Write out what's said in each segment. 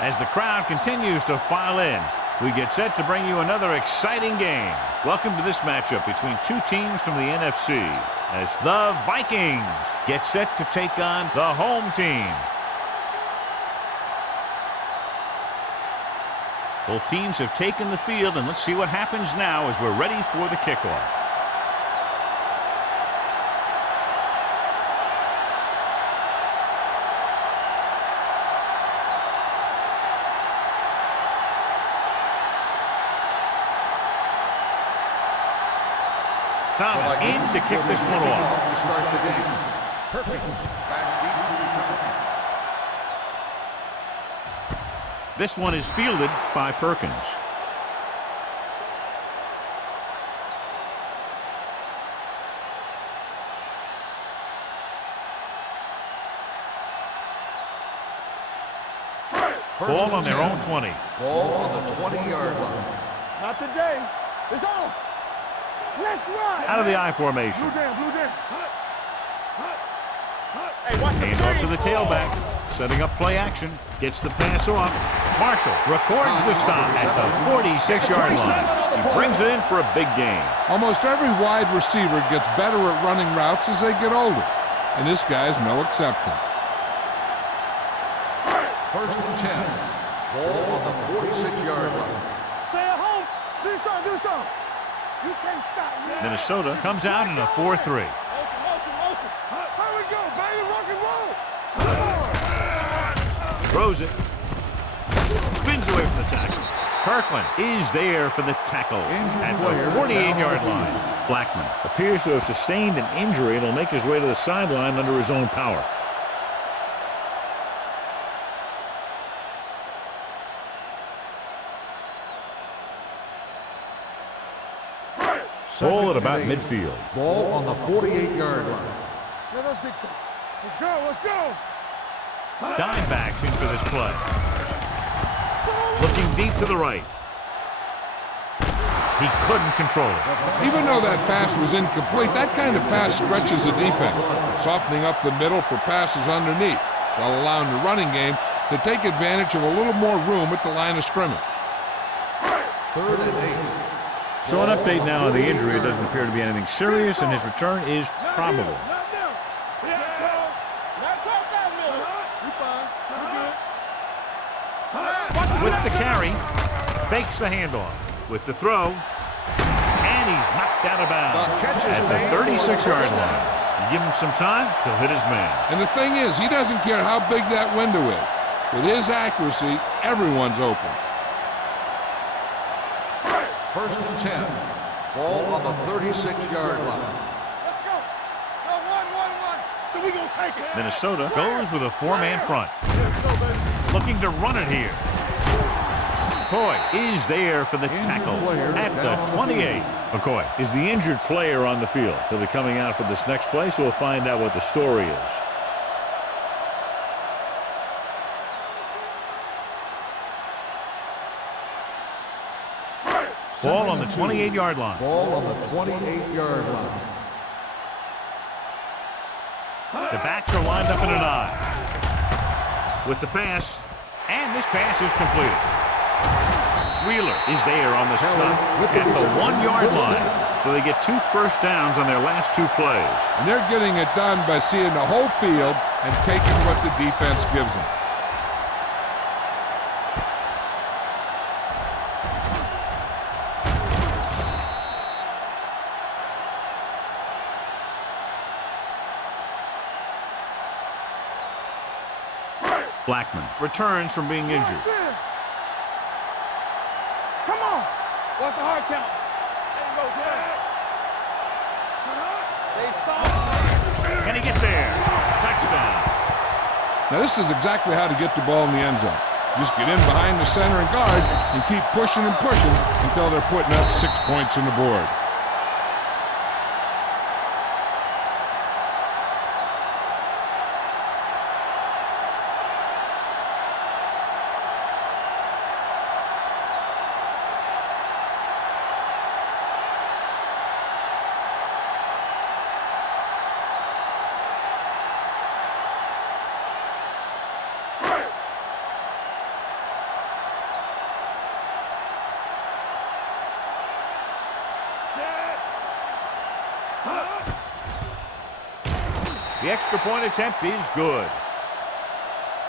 As the crowd continues to file in, we get set to bring you another exciting game. Welcome to this matchup between two teams from the NFC as the Vikings get set to take on the home team. Both teams have taken the field, and let's see what happens now as we're ready for the kickoff. Thomas in to kick this one off. To start the game. Perfect. Back deep to return. This one is fielded by Perkins. Ball on their own 20. Ball on the 20-yard line. Not today. It's on. Let's run. Out of the I formation. Blue down, blue down. Hey, watch the Hand off to the tailback. Setting up play action. Gets the pass off. Marshall records the stop at the 46-yard line. He brings it in for a big gain. Almost every wide receiver gets better at running routes as they get older, and this guy's no exception. First and 10. Ball on the 46-yard line. Stay at home. Do something. You can't stop me. Minnesota comes out in a 4-3. Motion. Here we go, baby. Rock and roll. Throws it. Spins away from the tackle. Kirkland is there for the tackle at the 48-yard line. Blackman appears to have sustained an injury and will make his way to the sideline under his own power. Ball at about midfield. Ball on the 48-yard line. That's big time. Let's go. Dime backs in for this play. Looking deep to the right. He couldn't control it. Even though that pass was incomplete, that kind of pass stretches the defense, softening up the middle for passes underneath, while allowing the running game to take advantage of a little more room at the line of scrimmage. 3rd and 8. So an update now on the injury. It doesn't appear to be anything serious, and his return is probable. With the carry, fakes the handoff. With the throw, and he's knocked out of bounds at the 36-yard line. You give him some time, he'll hit his man. And the thing is, he doesn't care how big that window is. With his accuracy, everyone's open. First and 10. Ball on the 36-yard line. Let's go. One. So we gonna take it. Minnesota goes with a 4-man front. Looking to run it here. McCoy is there for the tackle at the 28. McCoy is the injured player on the field. He'll be coming out for this next play, so we'll find out what the story is. Ball on the 28-yard line. Ball on the 28-yard line. The backs are lined up in an I. With the pass, and this pass is completed. Wheeler is there on the stop at the 1-yard line. So they get 2 first downs on their last 2 plays. And they're getting it done by seeing the whole field and taking what the defense gives them. Blackman returns from being injured. Come on. What's the hard count? Can he get there? Touchdown. Now this is exactly how to get the ball in the end zone. Just get in behind the center and guard and keep pushing and pushing until they're putting up 6 points on the board. The extra point attempt is good.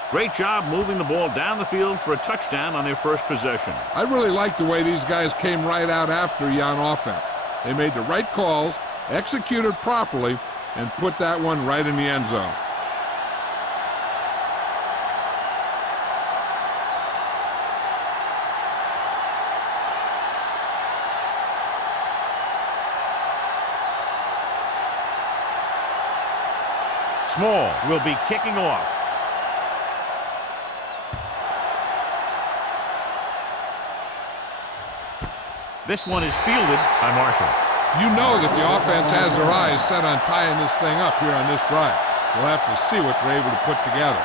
Great job moving the ball down the field for a touchdown on their first possession. I really like the way these guys came right out after you on offense. They made the right calls, executed properly, and put that one right in the end zone. Small will be kicking off. This one is fielded by Marshall. You know that the offense has their eyes set on tying this thing up here on this drive. We'll have to see what they're able to put together.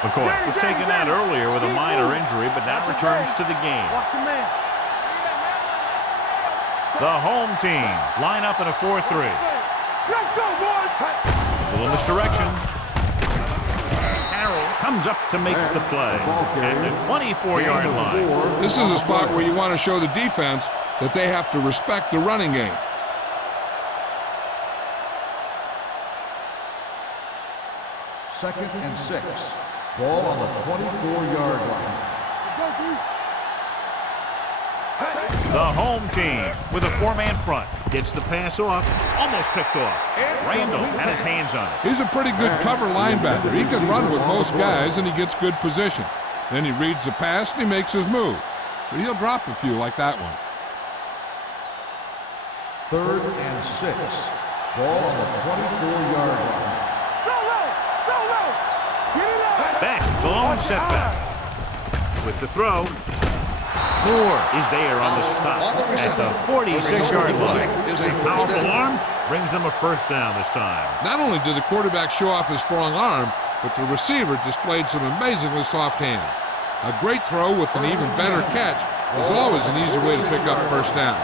McCoy was taken out earlier with a minor injury, but now returns to the game. Watch your man. The home team line up in a 4-3. Let's go, boys. A little misdirection. Comes up to make the play at the 24-yard line. This is a spot where you want to show the defense that they have to respect the running game. Second and 6. Ball on the 24-yard line. The home team with a 4-man front gets the pass off, almost picked off. Randall had his hands on it. He's a pretty good cover linebacker. He can run with most guys, and he gets good position. Then he reads the pass, and he makes his move. But he'll drop a few like that one. Third and 6. Ball on the 24-yard line. Back, the lone setback. With the throw, Moore is there on the stop at the 46-yard line. A powerful arm brings them a first down this time. Not only did the quarterback show off his strong arm, but the receiver displayed some amazingly soft hands. A great throw with an even better catch is always an easy way to pick up first down.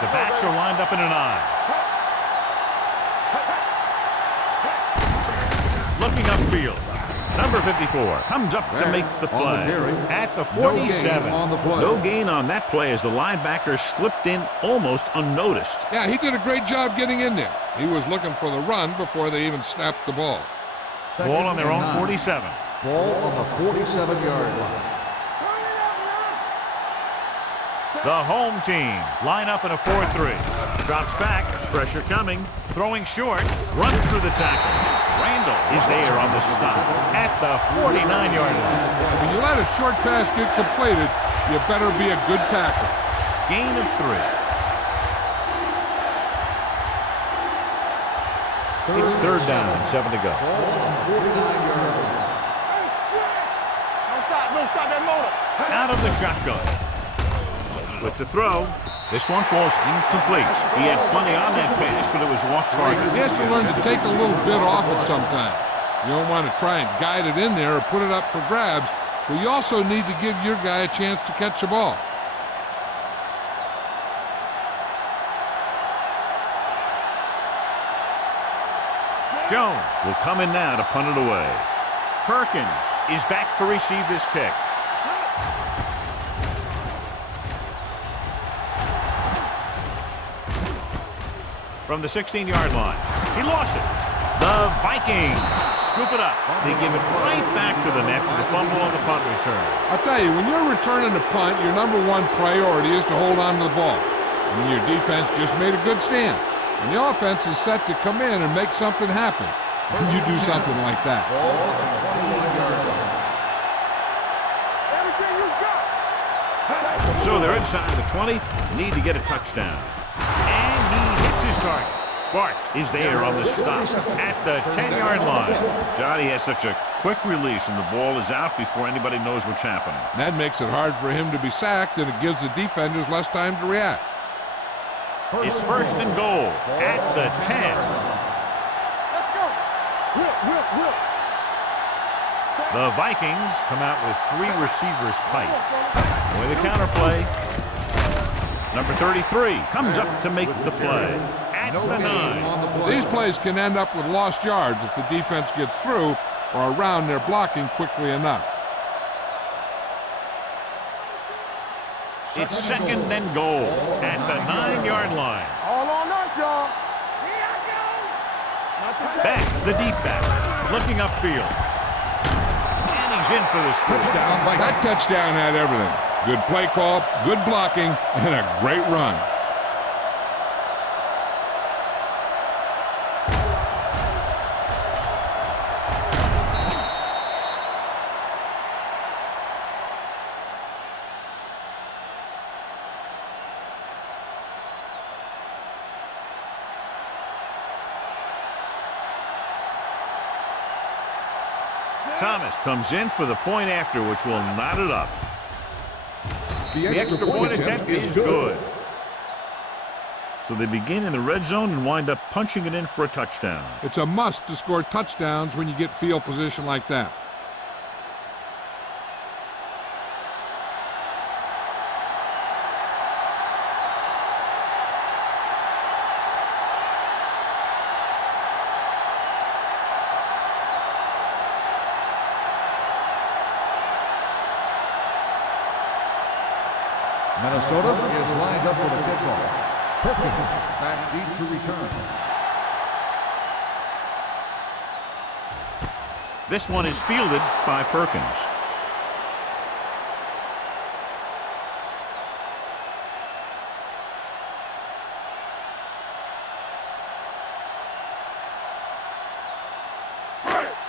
The backs are lined up in an I. Looking upfield. Number 54 comes up to make the play at the 47. No gain on that play as the linebacker slipped in almost unnoticed. Yeah, he did a great job getting in there. He was looking for the run before they even snapped the ball. Ball on their own 47. Ball on the 47-yard line. The home team line up in a 4-3. Drops back, pressure coming, throwing short, runs through the tackle. Randall is there on the stop at the 49-yard line. When you let a short pass get completed, you better be a good tackle. Gain of 3. It's third down and 7 to go. Don't stop that motor. Out of the shotgun. With the throw, this one falls incomplete. He had plenty on that pass, but it was off target. He has to learn to take a little bit off it sometime. You don't want to try and guide it in there or put it up for grabs, but you also need to give your guy a chance to catch the ball. Jones will come in now to punt it away. Perkins is back to receive this kick. From the 16-yard line. He lost it. The Vikings scoop it up. They give it right back to the net for the fumble on the punt return. I'll tell you, when you're returning a punt, your number one priority is to hold on to the ball. And your defense just made a good stand. And the offense is set to come in and make something happen. When you do something like that. Ball on the 21-yard line. Everything you got. So they're inside the 20. Need to get a touchdown. And he hits his target. Sparks is there on the stop at the 10-yard line. Johnny has such a quick release, and the ball is out before anybody knows what's happening. That makes it hard for him to be sacked, and it gives the defenders less time to react. It's first and goal at the 10. Let's go. Whip. The Vikings come out with 3 receivers tight. With a counterplay. Number 33 comes up to make the play at the 9. These plays can end up with lost yards if the defense gets through or around their blocking quickly enough. It's second and goal at the 9-yard line. All on us, y'all. Back, the deep back, looking upfield. And he's in for the touchdown. That touchdown had everything. Good play call, good blocking, and a great run. Thomas comes in for the point after, which will knot it up. The extra point attempt is good. So they begin in the red zone and wind up punching it in for a touchdown. It's a must to score touchdowns when you get field position like that. Minnesota is lined up for the kickoff. Perkins back deep to return. This one is fielded by Perkins.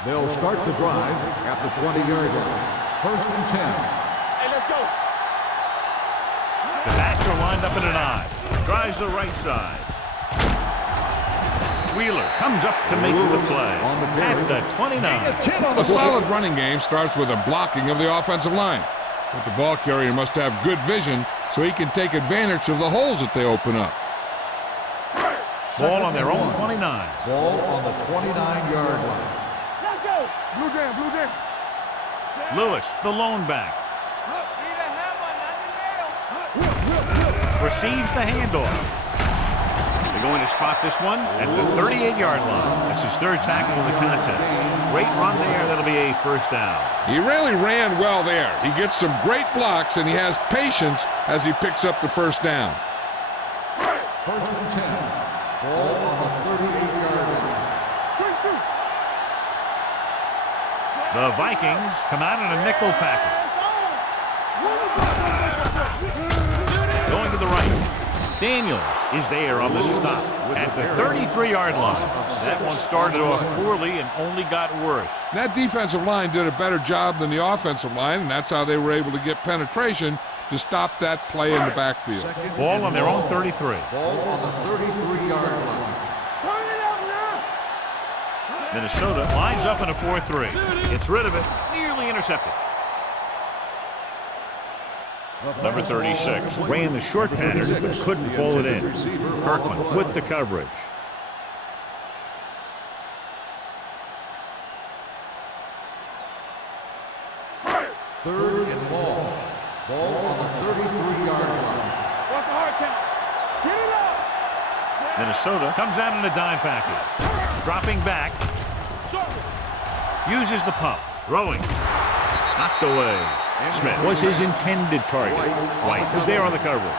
They'll start the drive at the 20-yard line. 1st and 10. Hey, let's go. The backs are lined up in an I. Drives the right side. Wheeler comes up to make the play at the 29. A solid running game starts with a blocking of the offensive line. But the ball carrier must have good vision so he can take advantage of the holes that they open up. Ball on their own 29. Ball on the 29-yard line. Let's go. Blue jam, blue jam. Lewis, the lone back. Receives the handoff. They're going to spot this one at the 38-yard line. That's his third tackle of the contest. Great run there. That'll be a first down. He really ran well there. He gets some great blocks, and he has patience as he picks up the first down. 1st and 10. Ball on the 38-yard line. The Vikings come out in a nickel package. Going to the right. Daniels is there on the stop at the 33-yard line. That one started off poorly and only got worse. That defensive line did a better job than the offensive line, and that's how they were able to get penetration to stop that play in the backfield. Ball on their own 33. Ball on the 33-yard line. Turn it up now. Minnesota lines up in a 4-3. Gets rid of it. Nearly intercepted. Number 36 ran the short pattern but couldn't pull it in. Kirkland with the coverage. Third and ball. Ball on the 33-yard line. What's the hard count? Get it up. Minnesota comes out in a dime package. Dropping back. Uses the pump. Throwing. Knocked away. Smith was his intended target. White was there on the coverage.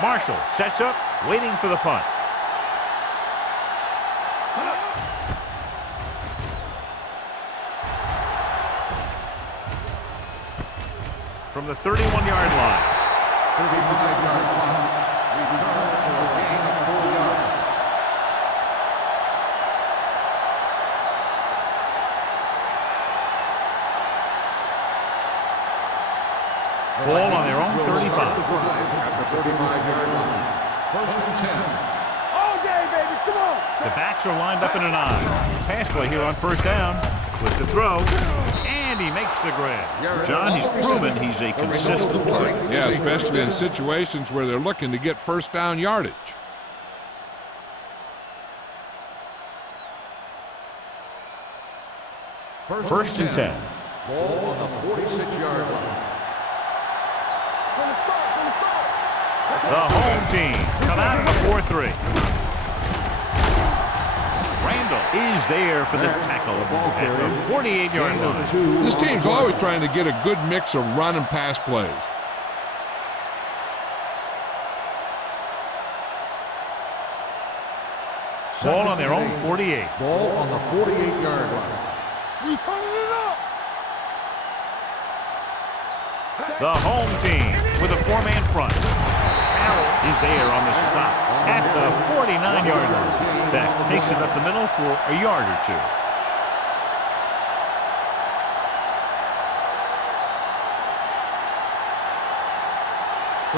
Marshall sets up, waiting for the punt. From the 31-yard line. 35-yard punt. Return for a gain of 4 yards. Ball on their own Will 35. start the drive at the 35-yard line. 1st and 10. All day, baby. Come on. The backs are lined up in an I. Pass play here on first down. With the throw. And he makes the grab. John, he's proven he's a consistent target. Yeah, especially in situations where they're looking to get first down yardage. First and 10. Ball on the 46-yard line. From the start, from the start. The home team come out in a 4-3. Randall is there for the tackle at the 48-yard line. This team's always trying to get a good mix of run and pass plays. Ball on their own 48. Ball on the 48-yard line. We turning it up. The home team with a 4-man front. Is there on the stop at the 49-yard line. Beck takes it up the middle for a yard or two.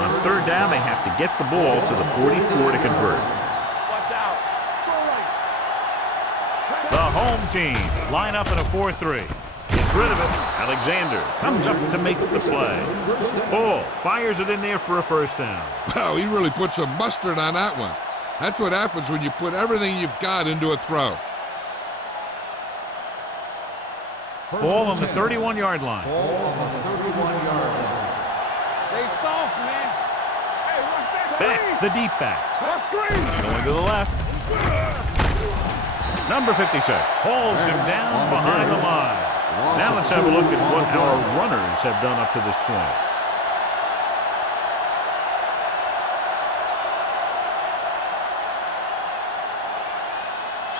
On third down, they have to get the ball to the 44 to convert. Watch out. The home team line up in a 4-3. Gets rid of it. Alexander comes up to make the play. Ball fires it in there for a first down. Wow, he really put some mustard on that one. That's what happens when you put everything you've got into a throw. Ball on the 31-yard line. Ball on the 31-yard line. They soft, man. Hey, watch that Beck, screen. the deep back. What screen? Going to the left. Number 56 hauls him down behind the line. Now let's have a look at what our runners have done up to this point.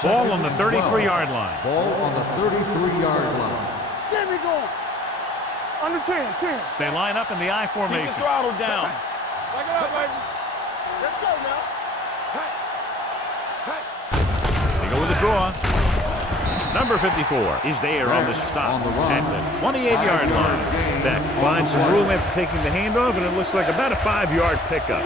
Ball on the 33-yard line. Ball on the 33-yard line. There we go. Under 10, 10. They line up in the I Keep the formation. throttle down. Back it up, baby. Let's go now. They go with the draw. Number 54 is there on the stop on the run. at the 28-yard line. Beck finds some room after taking the handoff, and it looks like about a 5-yard pickup.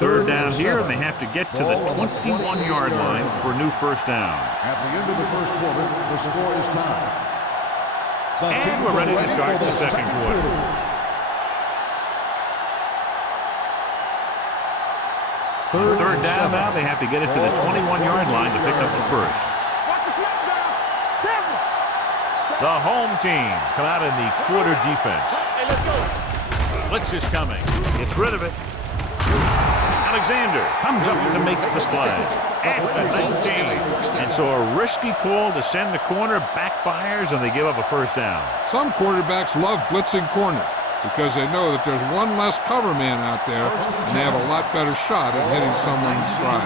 Third down here, and they have to get to the 21-yard line for a new first down. At the end of the first quarter, the score is tied. And we're ready to start the second quarter. Third down now, they have to get it to the 21-yard line to pick up the first. Watch the snap down. Careful. The home team come out in the quarter defense. Hey, let's go. Blitz is coming. Gets rid of it. Alexander comes up to make the splash at the 19. And so a risky call to send the corner backfires, and they give up a first down. Some quarterbacks love blitzing corner because they know that there's one less cover man out there, and they have a lot better shot at hitting someone in stride.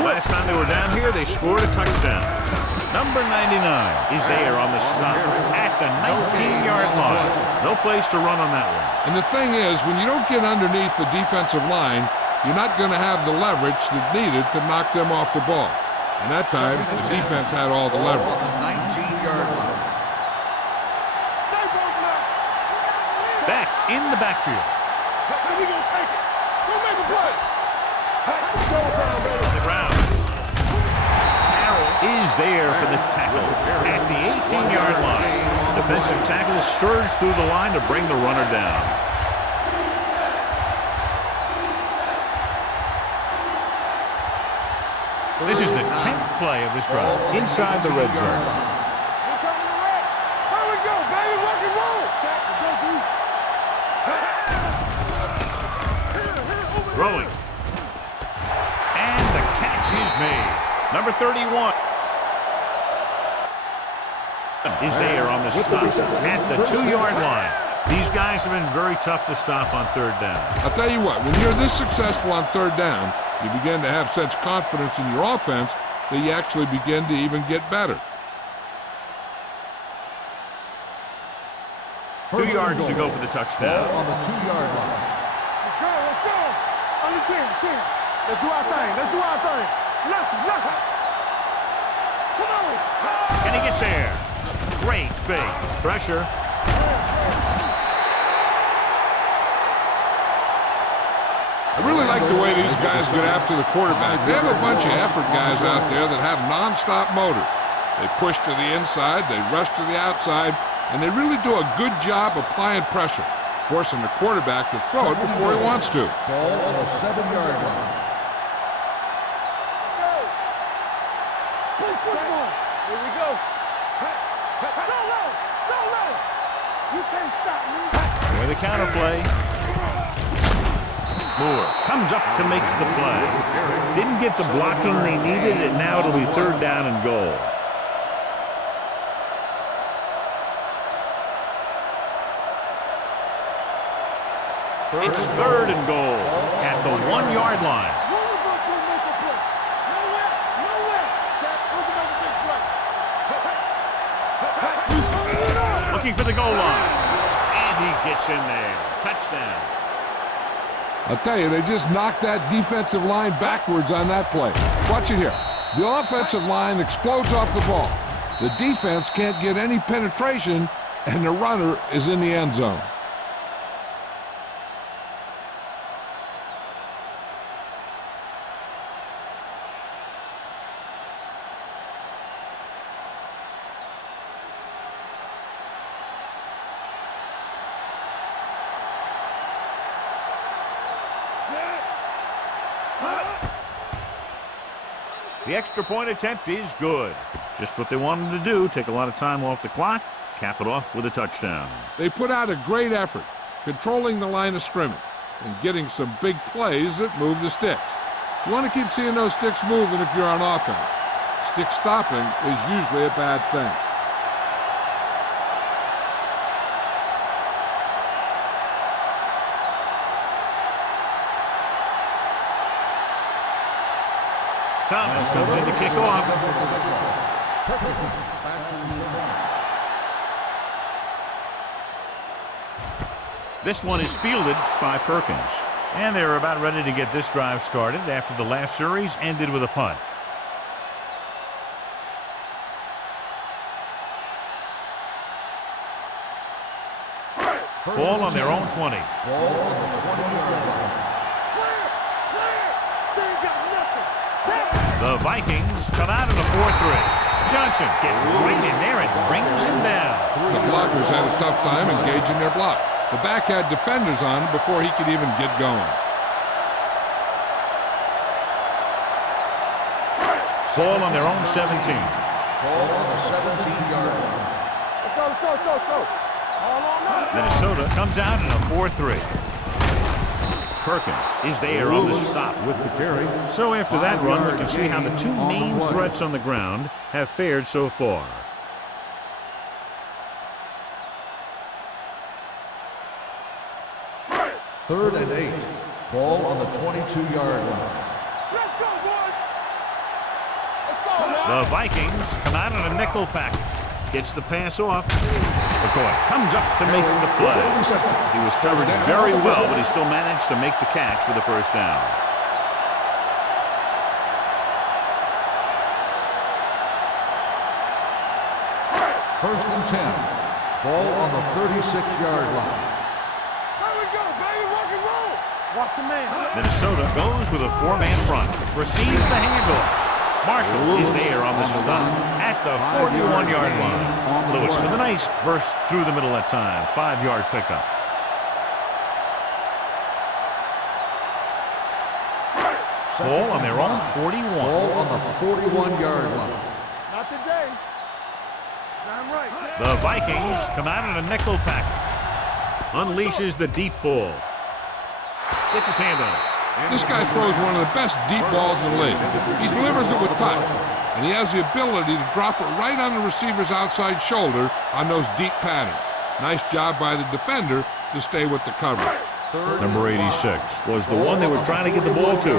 Last time they were down here, they scored a touchdown. Number 99 is there on the stop at the 19-yard line. No place to run on that one. And the thing is, when you don't get underneath the defensive line, you're not going to have the leverage that's needed to knock them off the ball. And that time, the defense had all the leverage. On the 19-yard line. Beck in the backfield. Hey, we gonna take it. Go make a play. On the ground. Carroll is there for the tackle at the 18-yard line. Defensive tackle surged through the line to bring the runner down. This is the 10th play of this drive inside the red zone. We're coming to red. Here we go, baby. Rock and roll. Throwing. And the catch is made. Number 31 is there on the stop at the 2-yard line. These guys have been very tough to stop on third down. I'll tell you what, when you're this successful on third down, you begin to have such confidence in your offense that you actually begin to even get better. 2 yards to go for the touchdown. Ball on the 2-yard line. Let's go, let's go. Under 10, 10. Let's do our thing, let's do our thing. Nothing, nothing. Come on. Can he get there? Great fake. Pressure. I really like the way these guys get after the quarterback. They have a bunch of effort guys out there that have non-stop motors. They push to the inside, they rush to the outside, and they really do a good job applying pressure, forcing the quarterback to throw it before he wants to. Ball on the 7-yard line. Play football. the counter play. Moore comes up to make the play. Didn't get the blocking they needed, and now it'll be 3rd down and goal. It's 3rd and goal at the 1-yard line. Looking for the goal line. And he gets in there. Touchdown. I'll tell you, they just knocked that defensive line backwards on that play. Watch it here. The offensive line explodes off the ball. The defense can't get any penetration, and the runner is in the end zone. The extra point attempt is good. Just what they wanted to do, take a lot of time off the clock, cap it off with a touchdown. They put out a great effort, controlling the line of scrimmage and getting some big plays that move the sticks. You want to keep seeing those sticks moving if you're on offense. Stick stopping is usually a bad thing. Thomas comes in to kick off. This one is fielded by Perkins. And they're about ready to get this drive started after the last series ended with a punt. Ball on their own 20. Ball on the 20-yard line. The Vikings come out in a 4-3. Johnson gets right in there and brings him down. The blockers had a tough time engaging their block. The back had defenders on him before he could even get going. Ball on their own 17. Ball on the 17-yard line. Let's go. All on us. Minnesota comes out in a 4-3. Perkins is there on the stop with the carry. So after that run, we can see how the two main threats on the ground have fared so far. Third and 8. Ball on the 22-yard line. Let's go, boys. Let's go, man. The Vikings come out in a nickel package. Gets the pass off. McCoy comes up to make the play. He was covered very well, but he still managed to make the catch for the first down. First and 10. Ball on the 36-yard line. There we go, baby. Rock and roll. Watch a man. Minnesota goes with a 4-man front. Receives the handoff. Marshall is there on the stop at the 41-yard line. Lewis with a nice burst through the middle that time. 5-yard pickup. Ball on their own 41. Ball on the 41-yard line. Not today. Damn right. The Vikings come out in a nickel package. Unleashes the deep ball. Gets his hand on it. This guy throws one of the best deep balls in the league. He delivers it with touch, and he has the ability to drop it right on the receiver's outside shoulder on those deep patterns. Nice job by the defender to stay with the coverage. Number 86 was the one they were trying to get the ball to.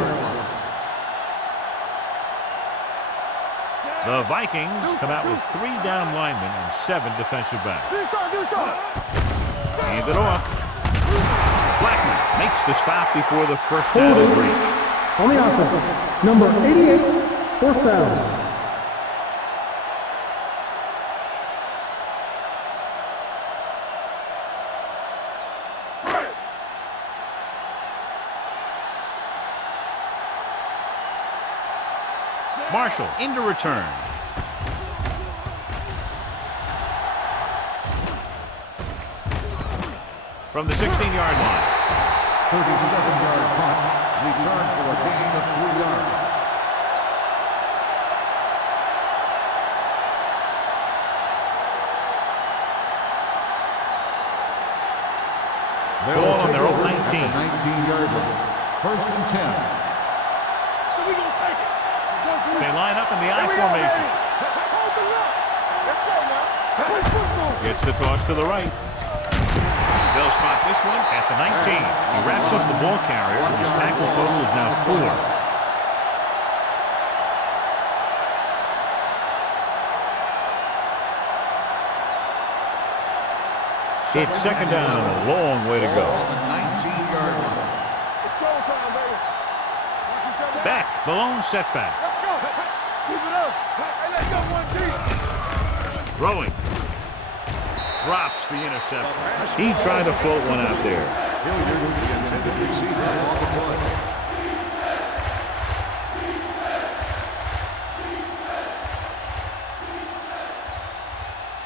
The Vikings come out with 3 down linemen and 7 defensive backs. Do something. Hand it off. Blackman makes the stop before the first down is reached. On the offense, number 88, 4th down. Marshall into return. From the 16-yard line. 37-yard punt. Return for a gain of 3 yards. Ball on their own At 19. the 19-yard line. First and 10. So we gonna take it. They line up in the I Here we go, formation. baby. Hold the lock. Let's go now. Play football. Gets the toss to the right. They'll spot this one at the 19. He wraps up the ball carrier, and his tackle total is now 4. It's second down and a long way to Ball go. on the 19-yard line. It's showtime, baby. Back, the lone setback. Let's go. Keep it up. Hey, let's go one deep. Throwing. Drops the interception. He tried to float one out there. Hilliard, the intended receiver on the play.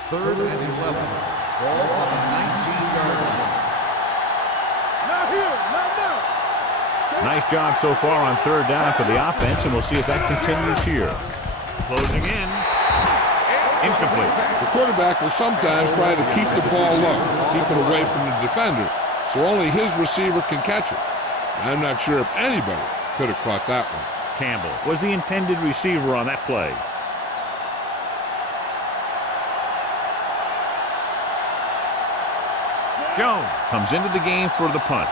Third and 11. Ball on the 19-yard line. Not here. Not now. Nice job so far on third down for the offense, and we'll see if that continues here. Closing in. Incomplete. The quarterback will sometimes try to keep the ball low, keep it away from the defender, so only his receiver can catch it. I'm not sure if anybody could have caught that one. Campbell was the intended receiver on that play. Jones comes into the game for the punt.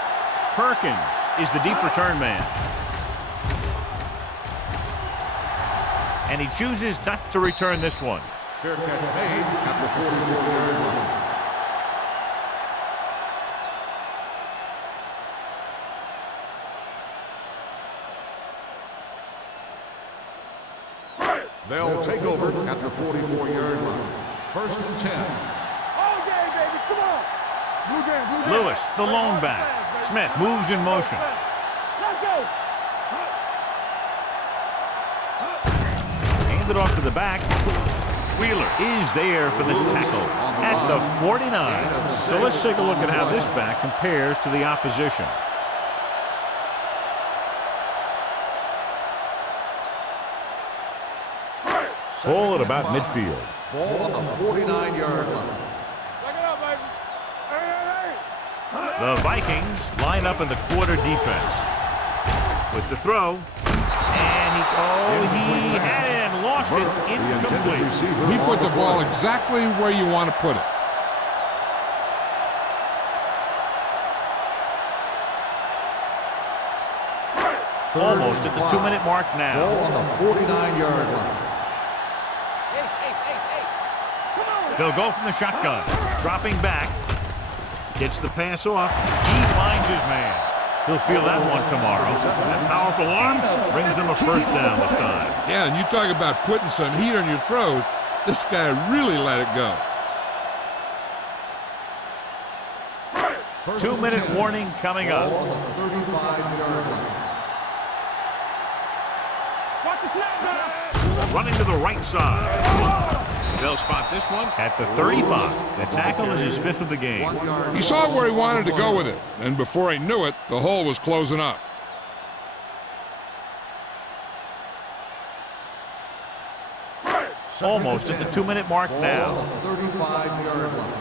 Perkins is the deep return man. And he chooses not to return this one. Fair catch made at the 44-yard line. They'll take over at the 44-yard line. First and 10. All game, baby. Come on. Blue game, blue game. Lewis, the lone back. Smith moves in motion. Let's go. Handed off to the back. Wheeler is there for the tackle at the 49. So let's take a look at how this back compares to the opposition. Ball at about midfield. Ball on the 49-yard line. Check it out, baby. Hey, hey, hey. The Vikings line up in the quarter defense. With the throw. And he had it and lost it. Incomplete. He put the ball exactly where you want to put it. Almost at the 2-minute mark now. Ball on the 49-yard line. They'll go from the shotgun. Dropping back. Gets the pass off. He finds his man. He'll feel that one tomorrow. That powerful arm brings them a first down this time. Yeah, and you talk about putting some heat on your throws. This guy really let it go. 2-minute warning coming up. Ball on the 35-yard line. Watch the snap now. Running to the right side. They'll spot this one at the 35. The tackle is his 5th of the game. He saw where he wanted to go with it, and before he knew it, the hole was closing up. Almost at the 2-minute mark now. Ball on the 35-yard line.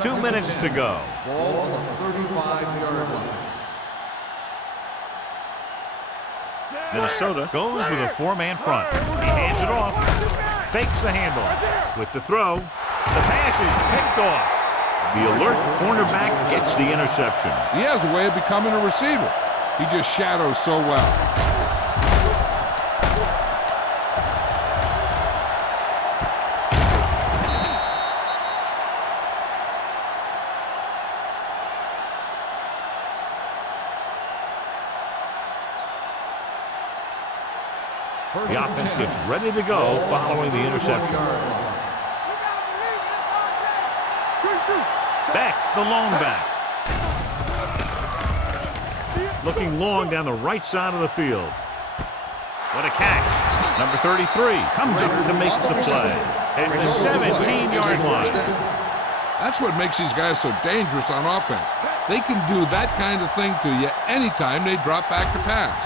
Two minutes to go. Ball on the 35-yard line. Minnesota goes with a 4-man front. He hands it off. Fakes the handle. With the throw, the pass is picked off. The alert cornerback gets the interception. He has a way of becoming a receiver. He just shadows so well. The offense gets ready to go following the interception. Beck, the lone back. Looking long down the right side of the field. What a catch. Number 33 comes up to make the play at the 17-yard line. That's what makes these guys so dangerous on offense. They can do that kind of thing to you anytime they drop back to pass.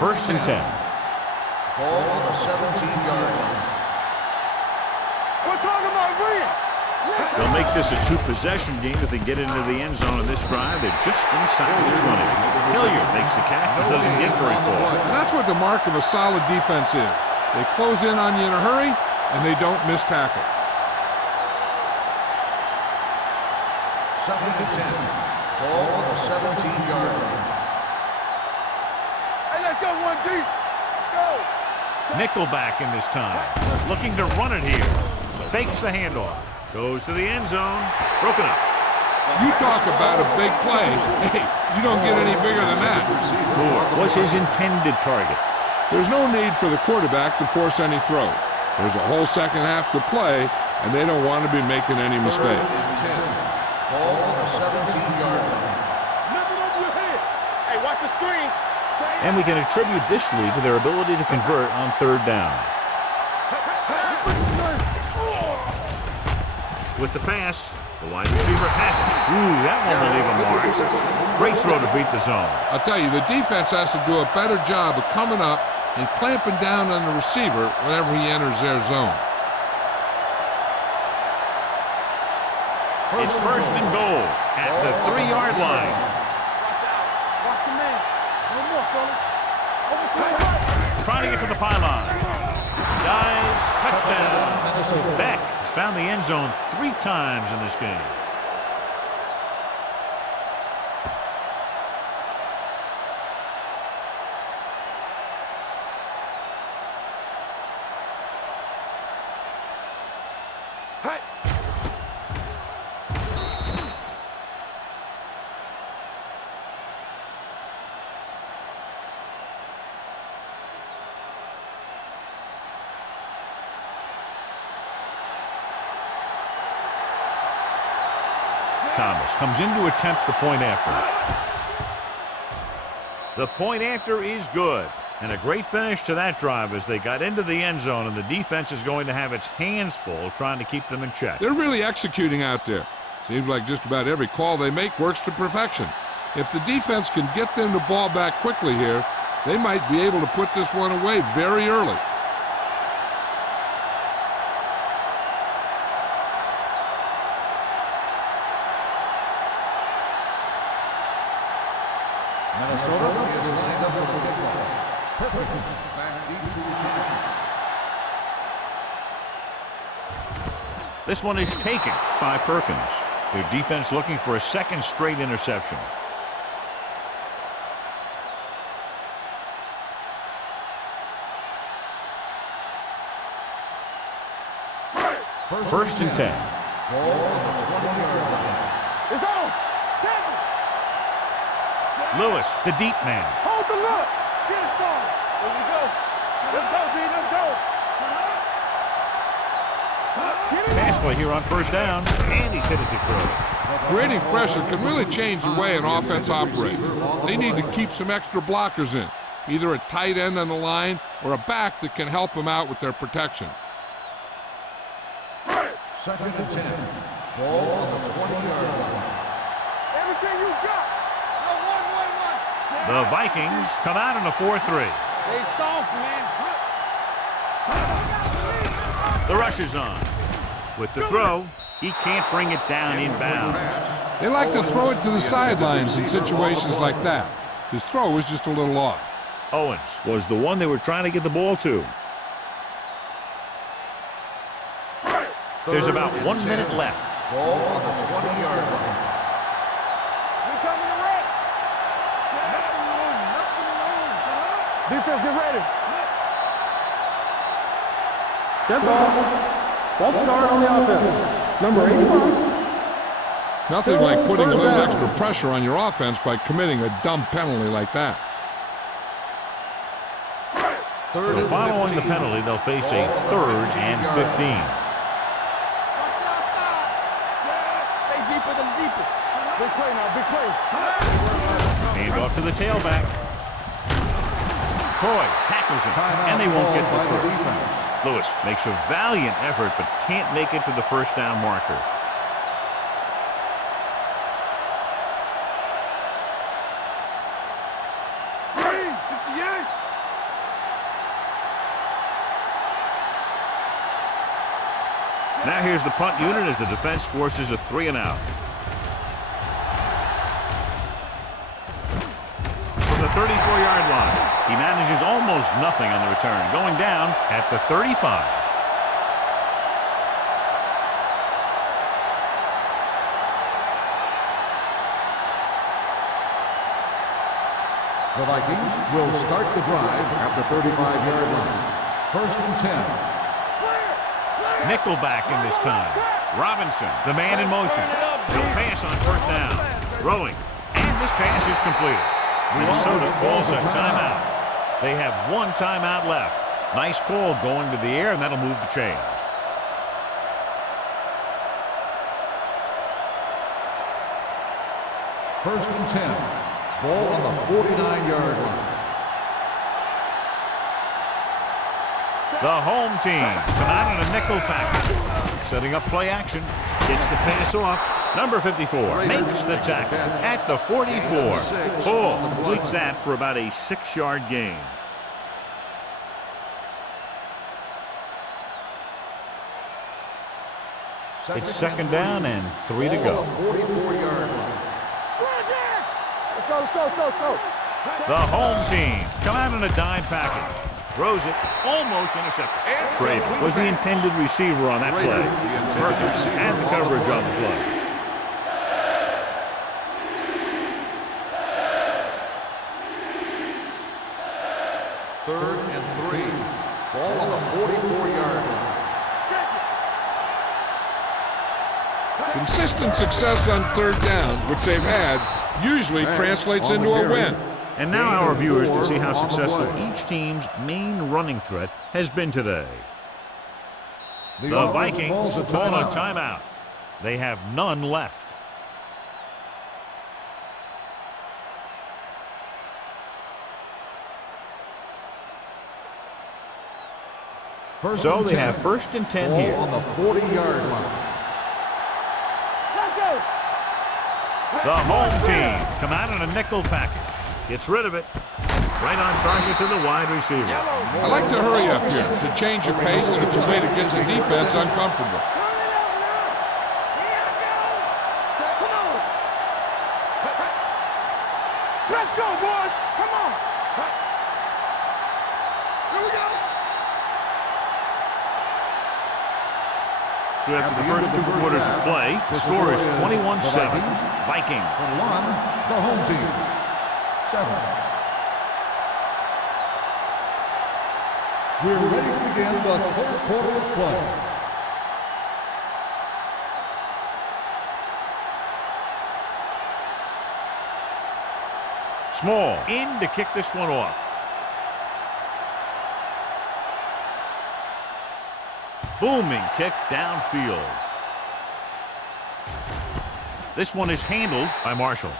First and 10. Ball on the 17-yard line. We're talking about Rhea. They'll make this a two-possession game if they get into the end zone in this drive. They're just inside the 20. Hilliard makes the catch but doesn't get very far. And that's what the mark of a solid defense is. They close in on you in a hurry, and they don't miss tackle. Second and 10. Ball on the 17-yard line. Hey, let's go one deep. Let's go. Nickelback in this time. Looking to run it here. Fakes the handoff. Goes to the end zone. Broken up. You talk about a big play. Hey, you don't get any bigger than that. Moore was his intended target. There's no need for the quarterback to force any throw. There's a whole second half to play, and they don't want to be making any mistakes. Ball on the 17-yard line. Nothing over your head. Hey, watch the screen. And we can attribute this lead to their ability to convert on third down. With the pass, the wide receiver passed it. Ooh, that one will leave a mark. Great throw to beat the zone. I'll tell you, the defense has to do a better job of coming up and clamping down on the receiver whenever he enters their zone. It's first and goal at the 3-yard line. Watch out. Watch your man. No more, fellas. Over to the right. Trying to get to the pylon. Dives, touchdown. Beck has found the end zone 3 times in this game. Thomas comes in to attempt the point after. The point after is good. And a great finish to that drive as they got into the end zone, and the defense is going to have its hands full trying to keep them in check. They're really executing out there. Seems like just about every call they make works to perfection. If the defense can get them the ball back quickly here, they might be able to put this one away very early. Minnesota is lined up for the kickoff. Back deep to return. This one is taken by Perkins. Their defense looking for a second straight interception. First and 10. Ball on the 20-yard line. It's on. Tackle. Lewis, the deep man. Hold the look. Get it started. There we go. Let's go, D. Let's go. Get it. Pass play here on first down, and he's hit as he throws. Creating pressure can really change the way an offense operates. They need to keep some extra blockers in, either a tight end on the line or a back that can help them out with their protection. Second and 10. Ball on the 20-yard line. Everything you got. No, 1-1-1. The Vikings come out in a 4-3. They soft, man. The rush is on. With the throw, he can't bring it down inbounds. They like to throw it to the sidelines in situations like that. His throw was just a little off. Owens was the one they were trying to get the ball to. There's about 1 minute left. Ball on the 20-yard line. We coming to red. Nothing wrong. Nothing wrong. Defense, get ready. Dead ball. False start on the offense. Number 81. Nothing Still like putting a third little down. extra pressure on your offense by committing a dumb penalty like that. So following the penalty, they'll face a 3rd and 15. Stay deeper than deepest. Big play now, big play. Hand off to the tailback. McCoy tackles him, Timeout and they won't get called by the the first. defense. Lewis makes a valiant effort, but can't make it to the first down marker. Now here's the punt unit as the defense forces a 3-and-out. From the 34-yard line, he manages almost nothing on the return, going down at the 35. The Vikings will start the drive at the 35-yard line. 1st and 10. Nickelback in this time. Robinson, the man in motion. He'll pass on first down. Throwing. And this pass is completed. Minnesota calls a timeout. They have one timeout left. Nice call going to the air, and that'll move the chains. First and 10. Ball on the 49-yard line. The home team come out in a nickel package. Setting up play action. Gets the pass off. Number 54 makes the tackle at the 44. Hall completes that for about a 6-yard gain. It's second down and 3 to go. 44-yard line. Let's go, let's go, let's go, let's go. The home team come out in a dime package. Throws it, almost intercepted. Schrader was the intended receiver on that play. Perkins had the coverage on the play. Third and 3. Ball on the 44-yard line. Consistent success on third down, which they've had, usually translates into a win. And now our viewers can see how successful each team's main running threat has been today. The Vikings call a timeout. They have none left. So they have 1st and 10 here. On the 40-yard line. Let's go. The home team come out in a nickel package. Gets rid of it. Right on target to the wide receiver. I like to hurry up here. It's a change of pace, and it's a way to get the defense uncomfortable. Let's go, boys. Come on. Here we go. So after the first 2 quarters of play, the score is 21-7. Vikings. 21, the home team. 7. We're ready to begin the 3rd quarter of play. Small in to kick this one off. Booming kick downfield. This one is handled by Marshall.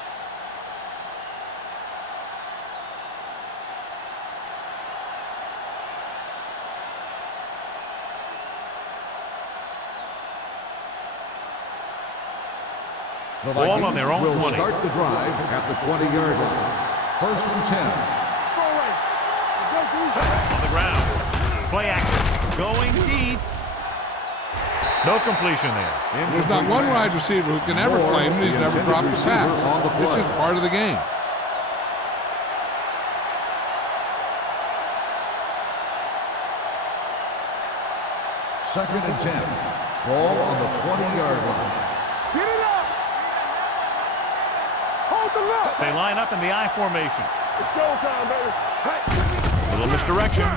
The Ball on their own will 20. start the drive at the 20-yard line. 1st and 10. On the ground. Play action. Going deep. No completion there. There's not one wide receiver who can ever claim that he's never dropped a pass. It's just part of the game. Second and 10. Ball on the 20-yard line. Get it up. Hold the look. They line up in the I formation. It's showtime, baby. Little misdirection.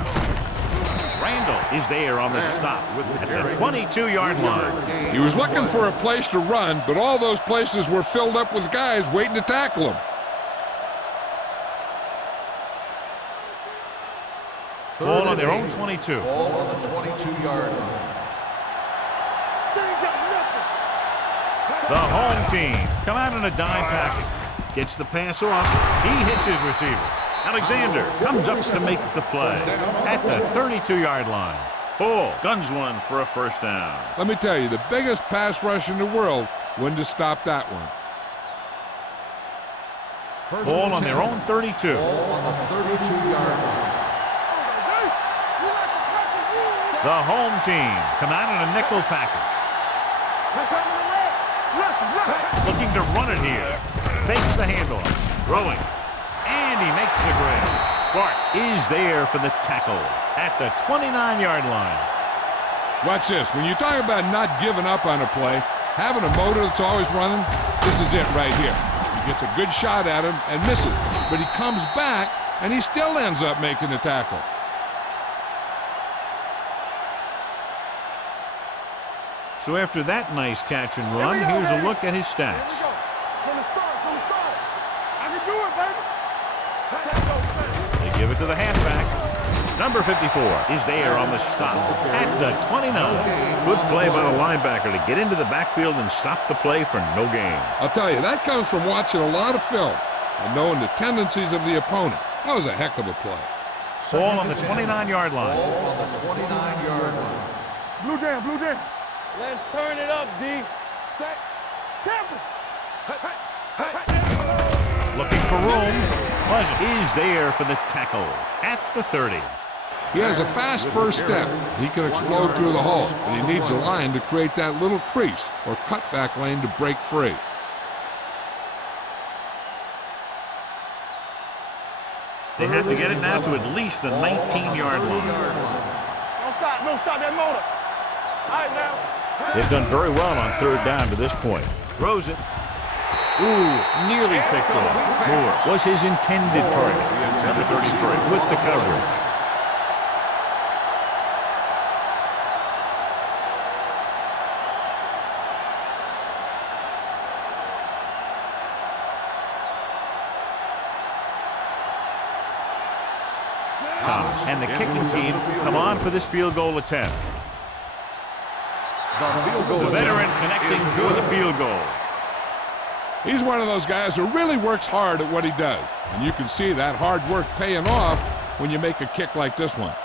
Randall is there on the stop with at the 22-yard line. He was looking for a place to run, but all those places were filled up with guys waiting to tackle him. Ball on their own 22. Ball on the 22-yard line. The home team come out in a dime package. Gets the pass off. He hits his receiver. Alexander comes up to make the play at the 32-yard line. Ball guns one for a first down. Let me tell you, the biggest pass rush in the world wouldn't have stopped that one. Ball on their own 32. Ball on the 32-yard line. The home team come out in a nickel package. Looking to run it here. Fakes the handoff. Throwing. And he makes the grab. Sparks is there for the tackle at the 29-yard line. Watch this. When you talk about not giving up on a play, having a motor that's always running, this is it right here. He gets a good shot at him and misses. But he comes back, and he still ends up making the tackle. So after that nice catch and run, here's a look at his stats. From the start. I can do it, baby. They give it to the halfback. Number 54 is there on the stop at the 29. Good play by the linebacker to get into the backfield and stop the play for no gain. I'll tell you, that comes from watching a lot of film and knowing the tendencies of the opponent. That was a heck of a play. Ball on the 29-yard line. Ball on the 29-yard line. Blue down. Let's turn it up, D. Set. Temple. Looking for room. Pleasant is there for the tackle at the 30. He has a fast first step. He can explode through the hole, and he needs a line to create that little crease or cutback lane to break free. They have to get it now to at least the 19-yard line. Don't stop that motor. All right, now. They've done very well on third down to this point. Throws it. Ooh, nearly picked off. Moore was his intended target. Number 33 with the coverage. Thomas and the kicking team come on for this field goal attempt. The veteran connecting for the field goal. He's one of those guys who really works hard at what he does. And you can see that hard work paying off when you make a kick like this one.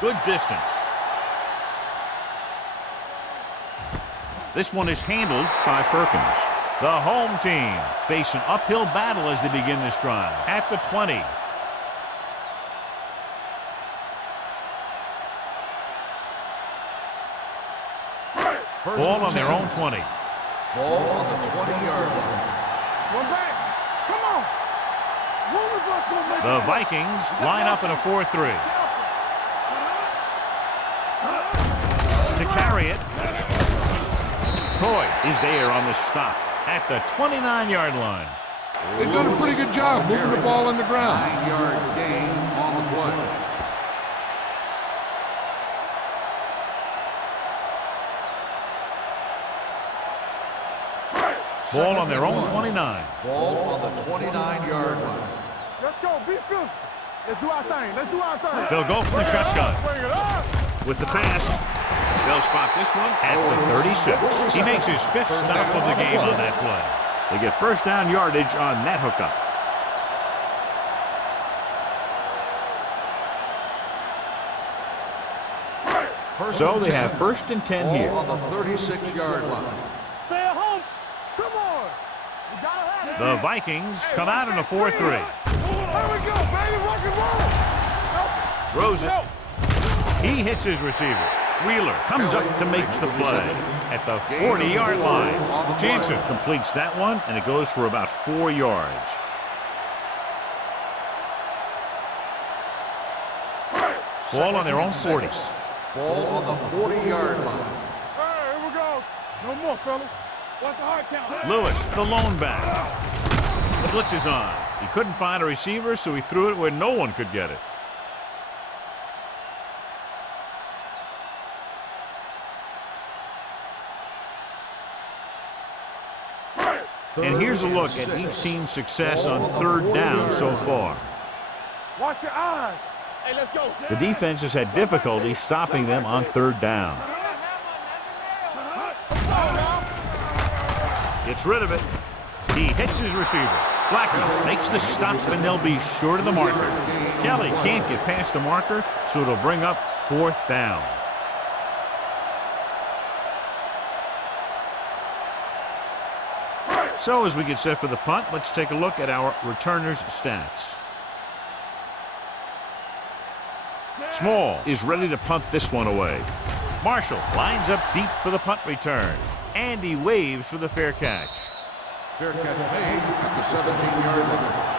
Good distance. This one is handled by Perkins. The home team face an uphill battle as they begin this drive at the 20. Ball on their own 20. Ball on the 20-yard line. One back. Come on. One of us gonna make The it. Vikings line up in a 4-3. To carry it, Troy is there on the stop at the 29-yard line. They've done a pretty good job moving the ball on the ground. 9-yard gain on the play. Ball on their own 29. Ball on the 29-yard line. Let's go. Be physical. Let's do our thing. They'll go from the shotgun. Bring it up. With the pass, they'll spot this one at the 36. He makes his fifth stop of the game on that play. They get first down yardage on that hookup. So they have first and 10 here. Ball on the 36-yard line. Stay at home. Come on. You gotta have it. The Vikings come out in a 4-3. There we go, baby. Rock and roll. Throws it. He hits his receiver. Wheeler comes up to make the play at the 40-yard line. Jansen completes that one, and it goes for about 4 yards. Ball on their own 40. Ball on the 40-yard line. Hey, here we go. No more, fellas. What's the hard count? Lewis, the lone back. The blitz is on. He couldn't find a receiver, so he threw it where no one could get it. And here's a look at each team's success on third down so far. Watch your eyes. Hey, let's go. The defense has had difficulty stopping them on third down. Gets rid of it. He hits his receiver. Blackman makes the stop, and they'll be short of the marker. Kelly can't get past the marker, so it'll bring up fourth down. So as we get set for the punt, let's take a look at our returners' stats. Small is ready to punt this one away. Marshall lines up deep for the punt return. And he waves for the fair catch. Fair catch made at the 17-yard line.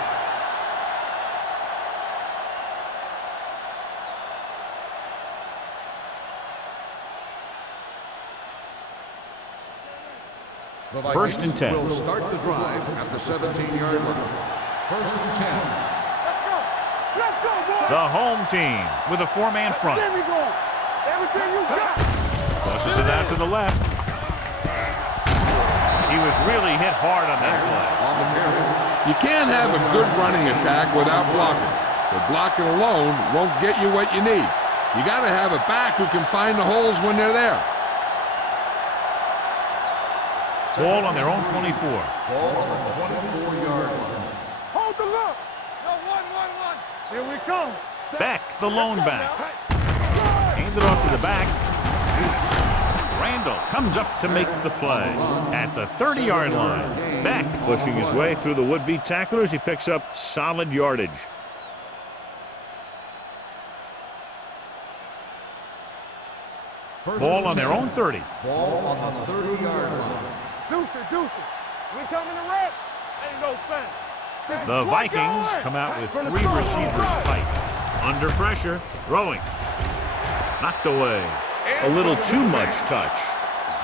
First and 10. Will start the drive at the 17-yard line. First and 10. Let's go. Let's go, boys. The home team with a four-man front. There we go. Everything you got. Tosses it out to the left. He was really hit hard on that play. On the carry. You can't have a good running attack without blocking. But blocking alone won't get you what you need. You got to have a back who can find the holes when they're there. Ball on their own 24. Ball on the 24-yard line. Hold the look. No, 1. Here we come. Beck, the lone back. Handed off to the back. Randall comes up to make the play at the 30-yard line. Beck pushing his way through the would-be tacklers. He picks up solid yardage. Ball on their own 30. Ball on the 30-yard line. Deuce it. We coming to wreck. Ain't no fan. The Vikings come out with three receivers fight. Under pressure, throwing. Knocked away. A little too much touch.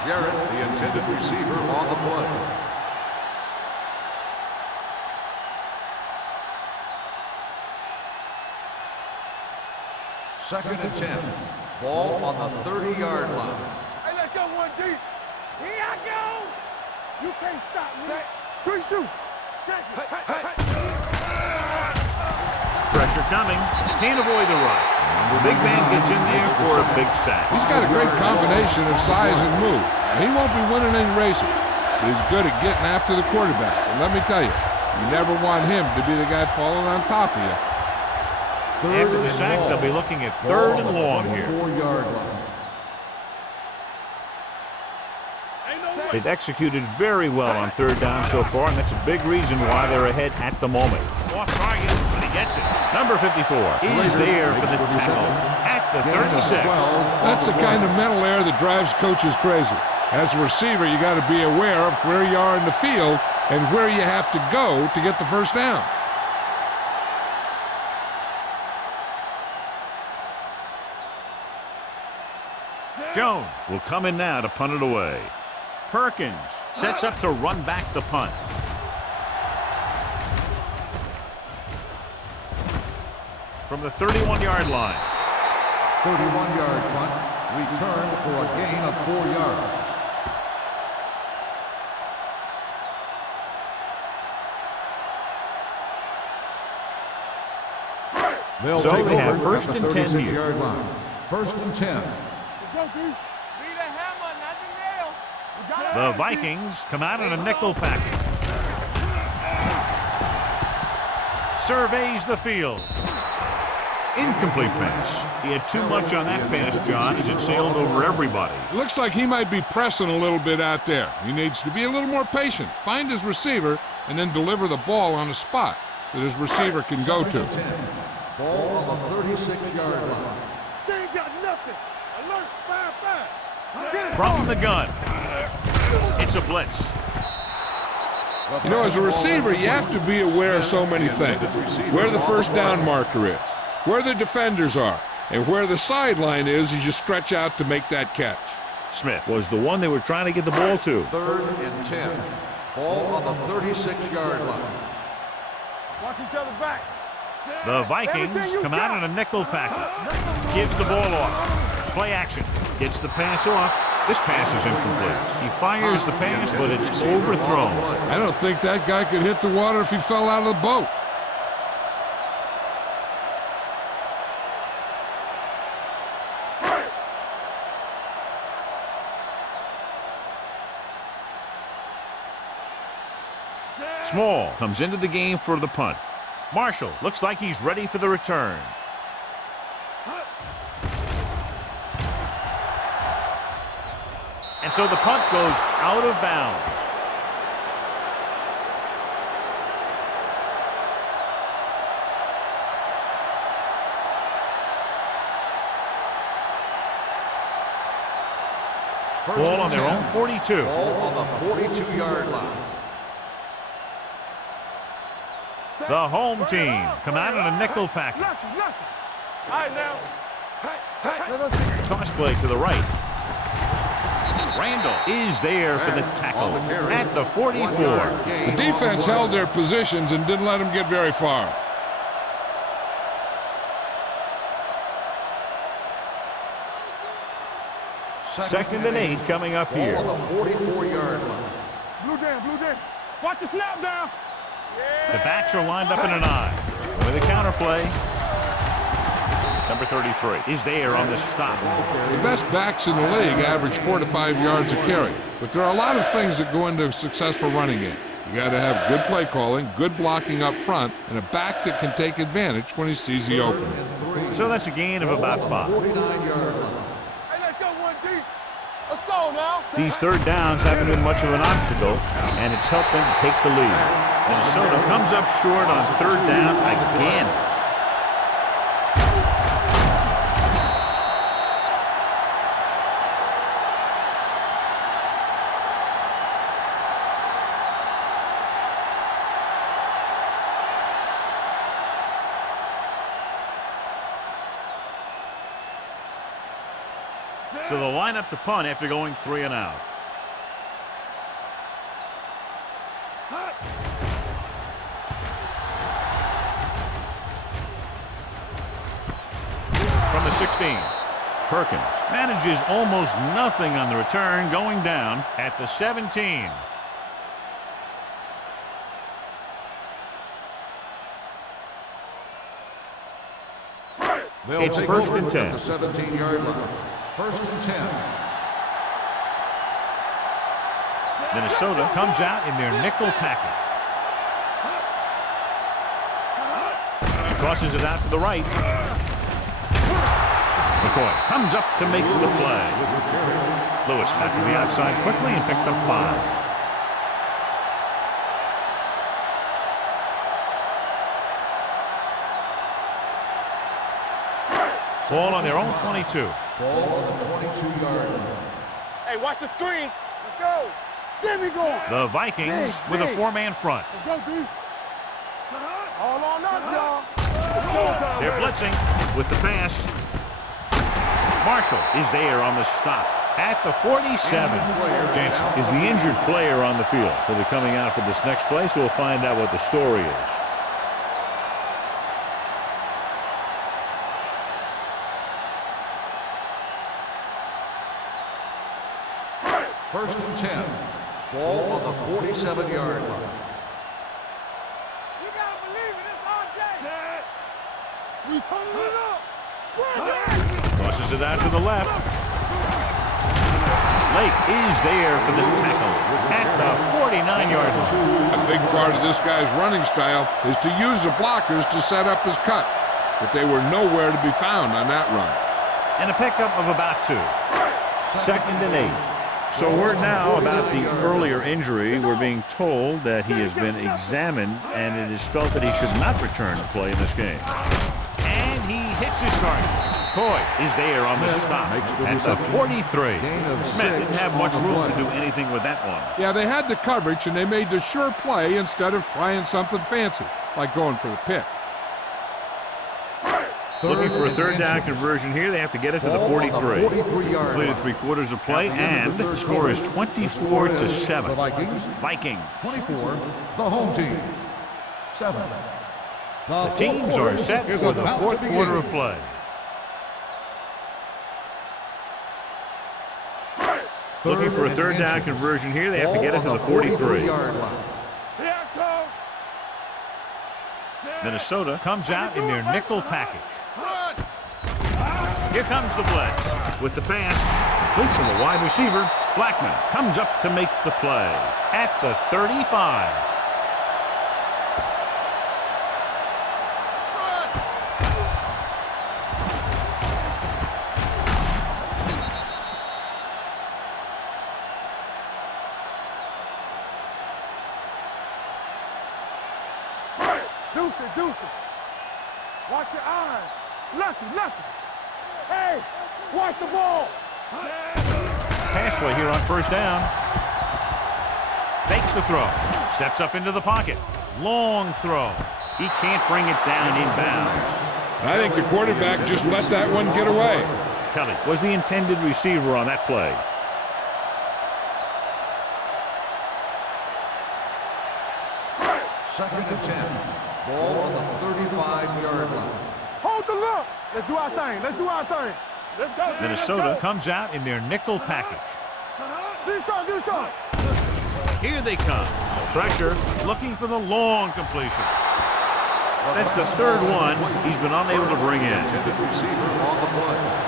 Jarrett, the intended receiver, on the play. Second and 10. Ball on the 30-yard line. Hey, let's go one deep. Here I go. You can't stop me. Good shoot. Check it. Pressure coming. Can't avoid the rush. The big man gets in there for a big sack. He's got a great combination of size and move. He won't be winning any races, but he's good at getting after the quarterback. And let me tell you, you never want him to be the guy falling on top of you. After the sack, they'll be looking at third and long here. 4-yard line. They've executed very well on third down so far, and that's a big reason why they're ahead at the moment. Off target, but he gets it. Number 54 is there for the tackle at the 36. That's the kind of mental error that drives coaches crazy. As a receiver, you got to be aware of where you are in the field and where you have to go to get the first down. Jones will come in now to punt it away. Perkins sets up to run back the punt. From the 31-yard line. 31-yard punt. Return for a gain of 4 yards. So they have first and 10 here. First and 10. The Vikings come out in a nickel package. Surveys the field. Incomplete pass. He had too much on that pass, John, as it sailed over everybody. Looks like he might be pressing a little bit out there. He needs to be a little more patient, find his receiver, and then deliver the ball on a spot that his receiver can go to. Ball on the 36-yard line. They ain't got nothing. Alert, 5-5. From the gun. It's a blitz. You know, as a receiver, you have to be aware of so many things. Where the first down marker is, where the defenders are, and where the sideline is as you stretch out to make that catch. Smith was the one they were trying to get the ball to. Third and 10. Ball on the 36-yard line. Watch each other back. The Vikings come out in a nickel package. Gives the ball off. Play action. Gets the pass off. This pass is incomplete. He fires the pass, but it's overthrown. I don't think that guy could hit the water if he fell out of the boat. Small comes into the game for the punt. Marshall looks like he's ready for the return. And so the punt goes out of bounds. Ball on their own 42. Ball on the 42-yard line. The home team come out in a nickel package. All right, now. Toss play to the right. Randall is there for the tackle at the 44. The defense held their positions and didn't let them get very far. Second and 8 coming up here. Ball on the 44-yard line. Blue down, blue down. Watch the snap down. The backs are lined up in an I. With a counter play. Number 33 is there on the stop. The best backs in the league average 4 to 5 yards a carry. But there are a lot of things that go into a successful running game. You got to have good play calling, good blocking up front, and a back that can take advantage when he sees the opening. So that's a gain of about 5. 49-yard line. Hey, let's go, 1D. Let's go now. These third downs haven't been much of an obstacle, and it's helped them take the lead. Minnesota comes up short on third down again. So they'll line up to punt after going 3 and out. From the 16, Perkins manages almost nothing on the return, going down at the 17. It's first and 10. The 17-yard line. First and 10. Minnesota comes out in their nickel package. He crosses it out to the right. McCoy comes up to make the play. Lewis got to the outside quickly and picked up 5. Ball on their own 22. Ball on the 22-yard line. Hey, watch the screen. Let's go. Get me going. The Vikings with a 4-man front. Let's go, D. All on us, y'all. They're blitzing with the pass. Marshall is there on the stop at the 47. Jansen is the injured player on the field. He'll be coming out for this next play, so we'll find out what the story is. First and 10. Ball on the 47-yard line. You gotta believe it. It's our day. We turning it up. Crosses it out to the left. Lake is there for the tackle at the 49-yard line. A big part of this guy's running style is to use the blockers to set up his cut. But they were nowhere to be found on that run. And a pickup of about 2. Second and 8. So word now about the earlier injury. We're being told that he has been examined and it is felt that he should not return to play in this game. And he hits his target. Coy is there on the stop at the 43. Smith didn't have much room to do anything with that one. Yeah, they had the coverage and they made the sure play instead of trying something fancy, like going for the pick. Looking for a third down conversion here. They have to get it to the 43. Completed 3/4 of play, and the score is 24-7. The Vikings. Vikings. 24. The home team. 7. The teams are set for the fourth quarter of play. Looking for a third down conversion here. They have to get it to the 43. Yard line. Here I come. Minnesota comes out in their nickel package. Here comes the blitz with the pass. Complete to the wide receiver. Blackman comes up to make the play at the 35. Deuce it. Watch your eyes. Lucky. Hey, watch the ball. Pass play here on first down. Fakes the throw. Steps up into the pocket. Long throw. He can't bring it down inbounds. I think the quarterback just let that one get away. Kelly was the intended receiver on that play. Second and 10. Ball on the 35-yard line. Hold the look. Let's do our thing. Let's go. Minnesota comes out in their nickel package. Do something. Here they come. Pressure, looking for the long completion. That's the third one he's been unable to bring in. Intended receiver on the play.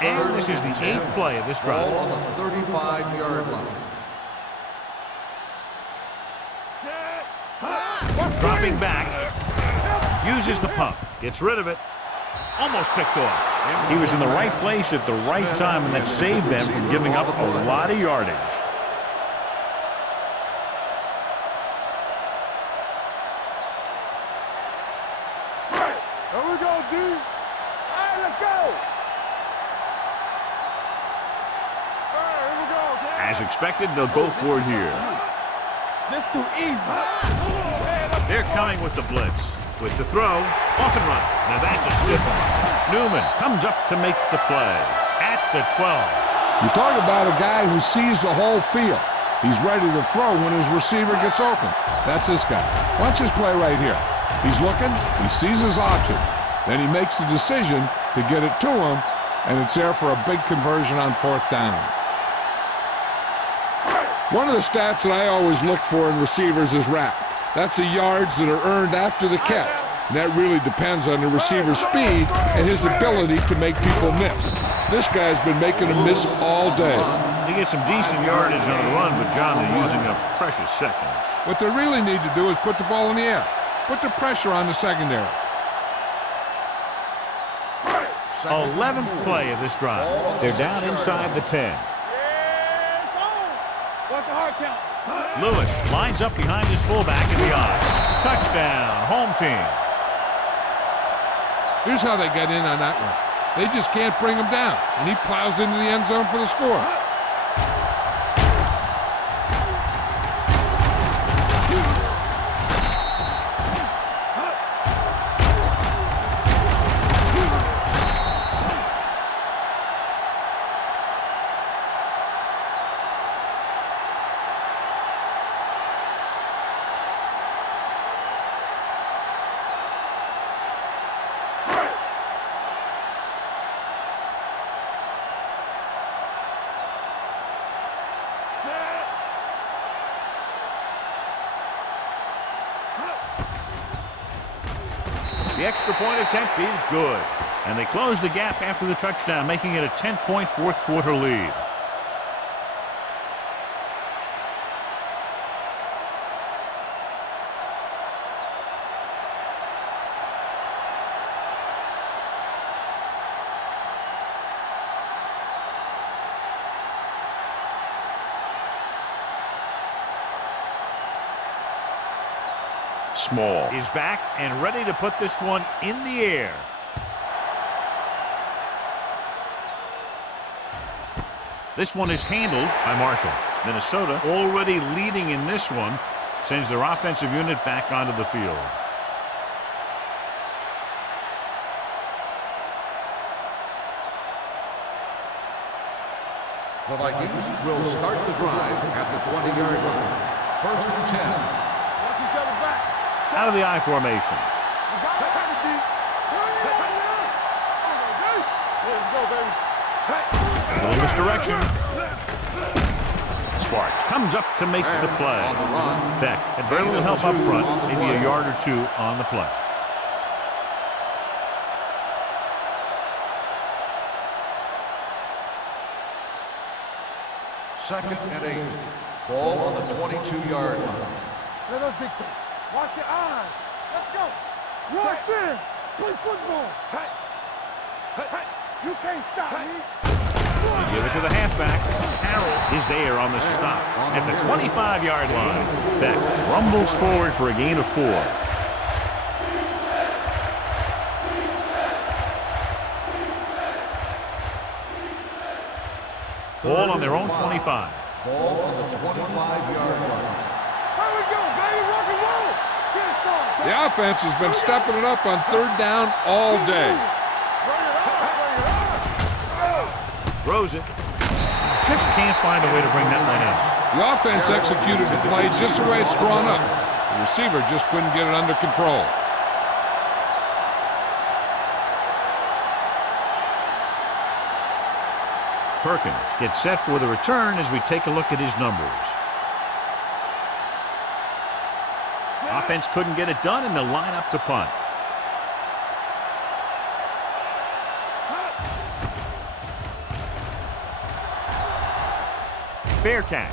And this is the 8th play of this drive. Ball on the 35-yard line. Dropping back. Uses the pump. Gets rid of it. Almost picked off. He was in the right place at the right time, and that saved them from giving up a lot of yardage. Here we go, D. All right, let's go. As expected, they'll go for it here. This too easy. They're coming with the blitz. With the throw, off and run. Now that's a stiff one. Newman comes up to make the play at the 12. You talk about a guy who sees the whole field. He's ready to throw when his receiver gets open. That's this guy. Watch his play right here. He's looking, he sees his option. Then he makes the decision to get it to him, and it's there for a big conversion on fourth down. One of the stats that I always look for in receivers is RAP. That's the yards that are earned after the catch. And that really depends on the receiver's speed and his ability to make people miss. This guy's been making them miss all day. They get some decent yardage on the run, but John, they're using up precious seconds. What they really need to do is put the ball in the air. Put the pressure on the secondary. 11th play of this drive. They're down inside the 10. What's the hard count? Lewis lines up behind his fullback in the eye. Touchdown, home team. Here's how they get in on that one. They just can't bring him down, and he plows into the end zone for the score. The extra point attempt is good. And they close the gap after the touchdown, making it a 10-point fourth quarter lead. Small is back and ready to put this one in the air. This one is handled by Marshall. Minnesota already leading in this one, sends their offensive unit back onto the field. The Vikings will start the drive at the 20-yard line. First and 10. Out of the I formation. Let's go, baby. A little misdirection. Sparks comes up to make the play. On the run. Beck had very little help up front, maybe a yard or two on the play. Second and 8. Ball on the 22-yard line. Let us dictate. Watch your eyes. Let's go. Rush in. Play football. You can't stop me. They give it to the halfback. Harrell is there on the stop at the 25-yard line. Beck rumbles forward for a gain of 4. Ball on their own 25. Ball on the 25-yard line. Here we go, baby. Rock and roll. Get it started. The offense has been stepping it up on third down all day. Throws it. Just can't find a way to bring that one in. The offense executed the plays just the way it's drawn up. The receiver just couldn't get it under control. Perkins gets set for the return as we take a look at his numbers. Offense couldn't get it done in the lineup to punt. Fair catch.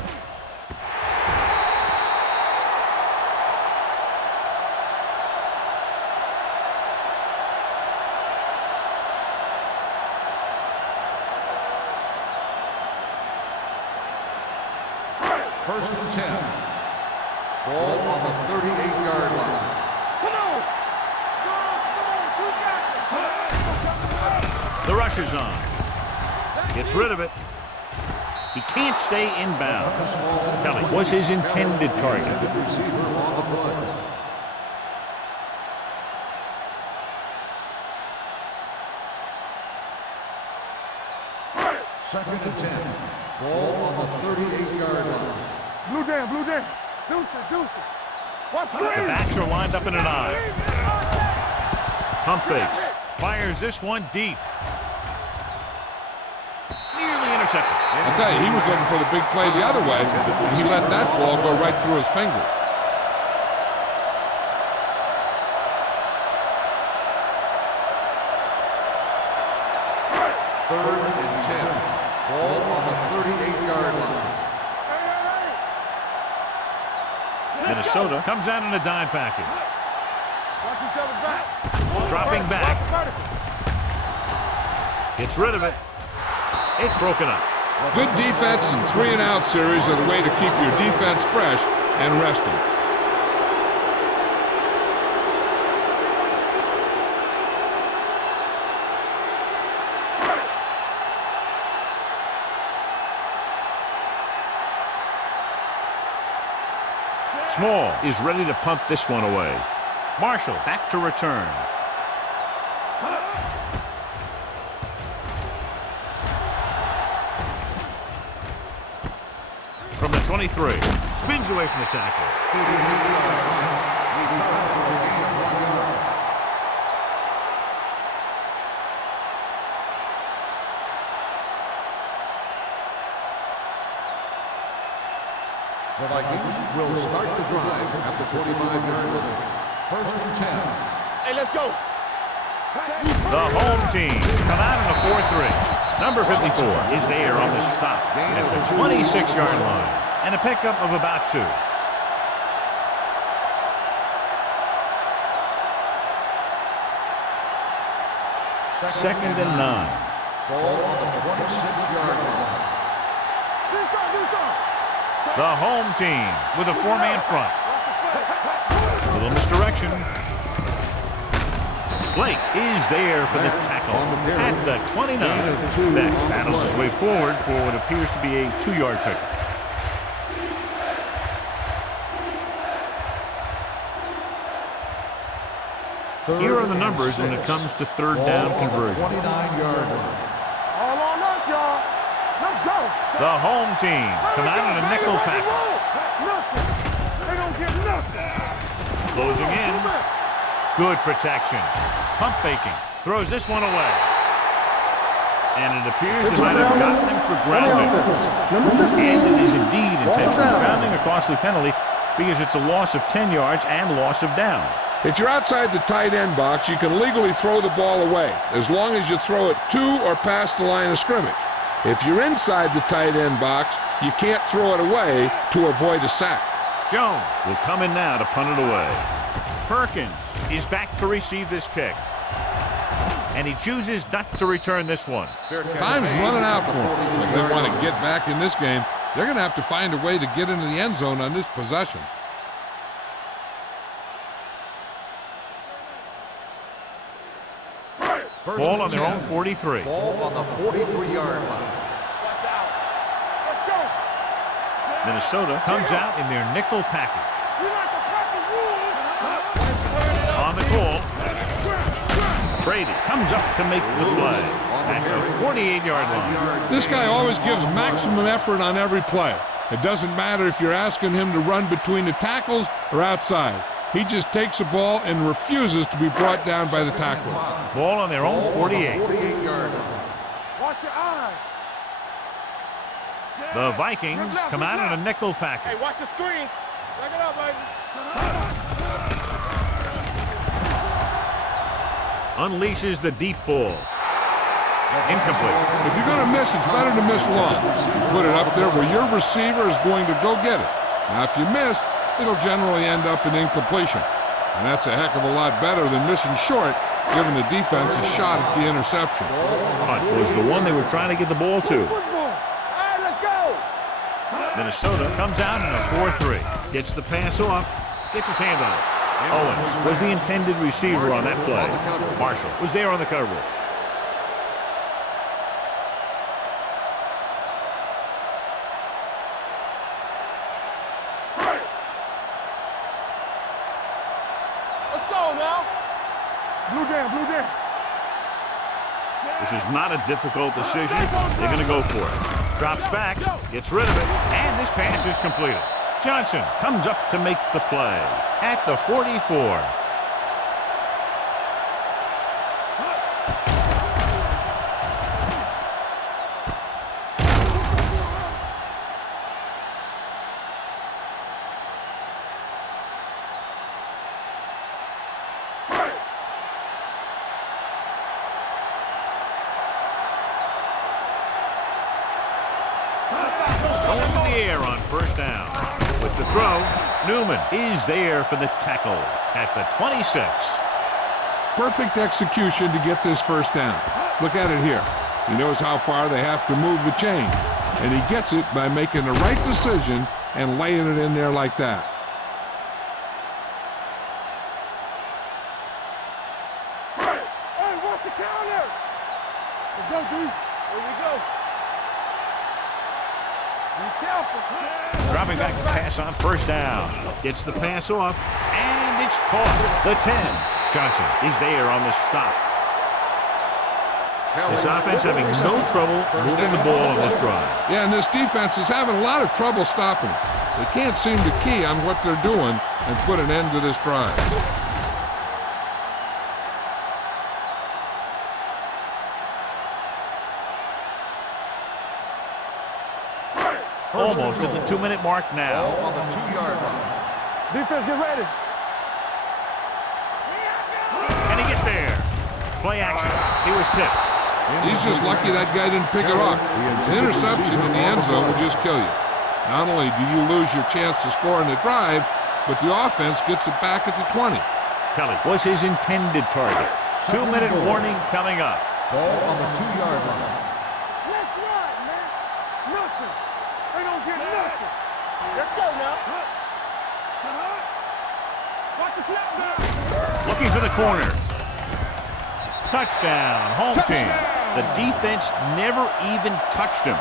First and 10. Ball on the 38-yard line. Come on. The rush is on. Gets rid of it. He can't stay in bounds. Kelly was his intended target. Receiver on the play. Second and 10. Ball on the 38-yard line. Blue down, blue down. Deuce it, deuce it. Watch The screen. backs are lined up in an eye. Pump fakes. Fires this one deep. Nearly intercepted. I'll tell you, he was looking for the big play the other way, and he let that ball go right through his finger. Third and 10. Ball on the 38-yard line. Minnesota comes out in a dime package. Watch each other back. Dropping back. Gets rid of it. It's broken up. Good defense and 3-and-out series are the way to keep your defense fresh and rested. Small is ready to punt this one away. Marshall back to return. From the 23. Spins away from the tackle. The Vikings will start the drive at the 25-yard line. First and 10. Hey, let's go. The home team come out in a 4-3. Number 54 is there on the stop at the 26-yard line. And a pickup of about 2. Second and 9. Ball on the 26-yard line. The home team with a 4-man front. A little misdirection. Blake is there for the tackle at the 29. Beck battles his way forward for what appears to be a 2-yard pickup. Here are the numbers when it comes to third down conversions. 29-yard line. All on us, y'all. Let's go. The home team come out in a nickel package. Nothing. They don't get nothing. Closing in. Good protection. Pump faking. Throws this one away. And it appears they might have gotten him for grounding. Number 15. And it is indeed intentional down. grounding, a costly penalty, because it's a loss of 10 yards and loss of down. If you're outside the tight end box, you can legally throw the ball away, as long as you throw it to or past the line of scrimmage. If you're inside the tight end box, you can't throw it away to avoid a sack. Jones will come in now to punt it away. Perkins is back to receive this kick. And he chooses not to return this one. Time's running out for them. If they want to get back in this game, they're going to have to find a way to get into the end zone on this possession. Ball on their own 43. Ball on the 43-yard line. Minnesota comes out in their nickel package. On the call, Brady comes up to make the play at the 48-yard line. This guy always gives maximum effort on every play. It doesn't matter if you're asking him to run between the tackles or outside. He just takes the ball and refuses to be brought down by the tackler. Ball on their own 48. 48-yard line. Watch your eyes. The Vikings come out in a nickel package. Hey, watch the screen. Look it up, baby. Unleashes the deep ball. Incomplete. If you're going to miss, it's better to miss long. You put it up there where your receiver is going to go get it. Now, if you miss, it'll generally end up in incompletion. And that's a heck of a lot better than missing short, giving the defense a shot at the interception. Punt was the one they were trying to get the ball to. Football. All right, let's go. Minnesota comes out in a 4-3. Gets the pass off. Gets his hand on it. Owens was the intended receiver on that play. Marshall was there on the coverage. Let's go now. Blue jam, blue jam. This is not a difficult decision. They're going to go for it. Drops back, gets rid of it, and this pass is completed. Johnson comes up to make the play at the 44. Going to the air on first down. With the throw, Newman is there for the tackle at the 26. Perfect execution to get this first down. Look at it here. He knows how far they have to move the chain, and he gets it by making the right decision and laying it in there like that. Hey, watch the counter. Let's go, D. Here we go. Be careful. Dropping back to pass on first down. Gets the pass off, and it's caught. The 10. Johnson is there on the stop. This offense having no trouble moving the ball on this drive. Yeah, and this defense is having a lot of trouble stopping it. They can't seem to key on what they're doing and put an end to this drive. Almost at the 2-minute mark now. Ball on the 2-yard line. Defense, get ready. Can he get there? Play action. He was tipped. He's just lucky that guy didn't pick it up. An interception in the end zone will just kill you. Not only do you lose your chance to score in the drive, but the offense gets it back at the 20. Kelly was his intended target. 2-minute warning coming up. Ball on the 2-yard line. Let's ride, man. Nothing. They don't get nothing. Let's go now. Watch the snap now. Looking for the corner. Touchdown, home team. The defense never even touched him.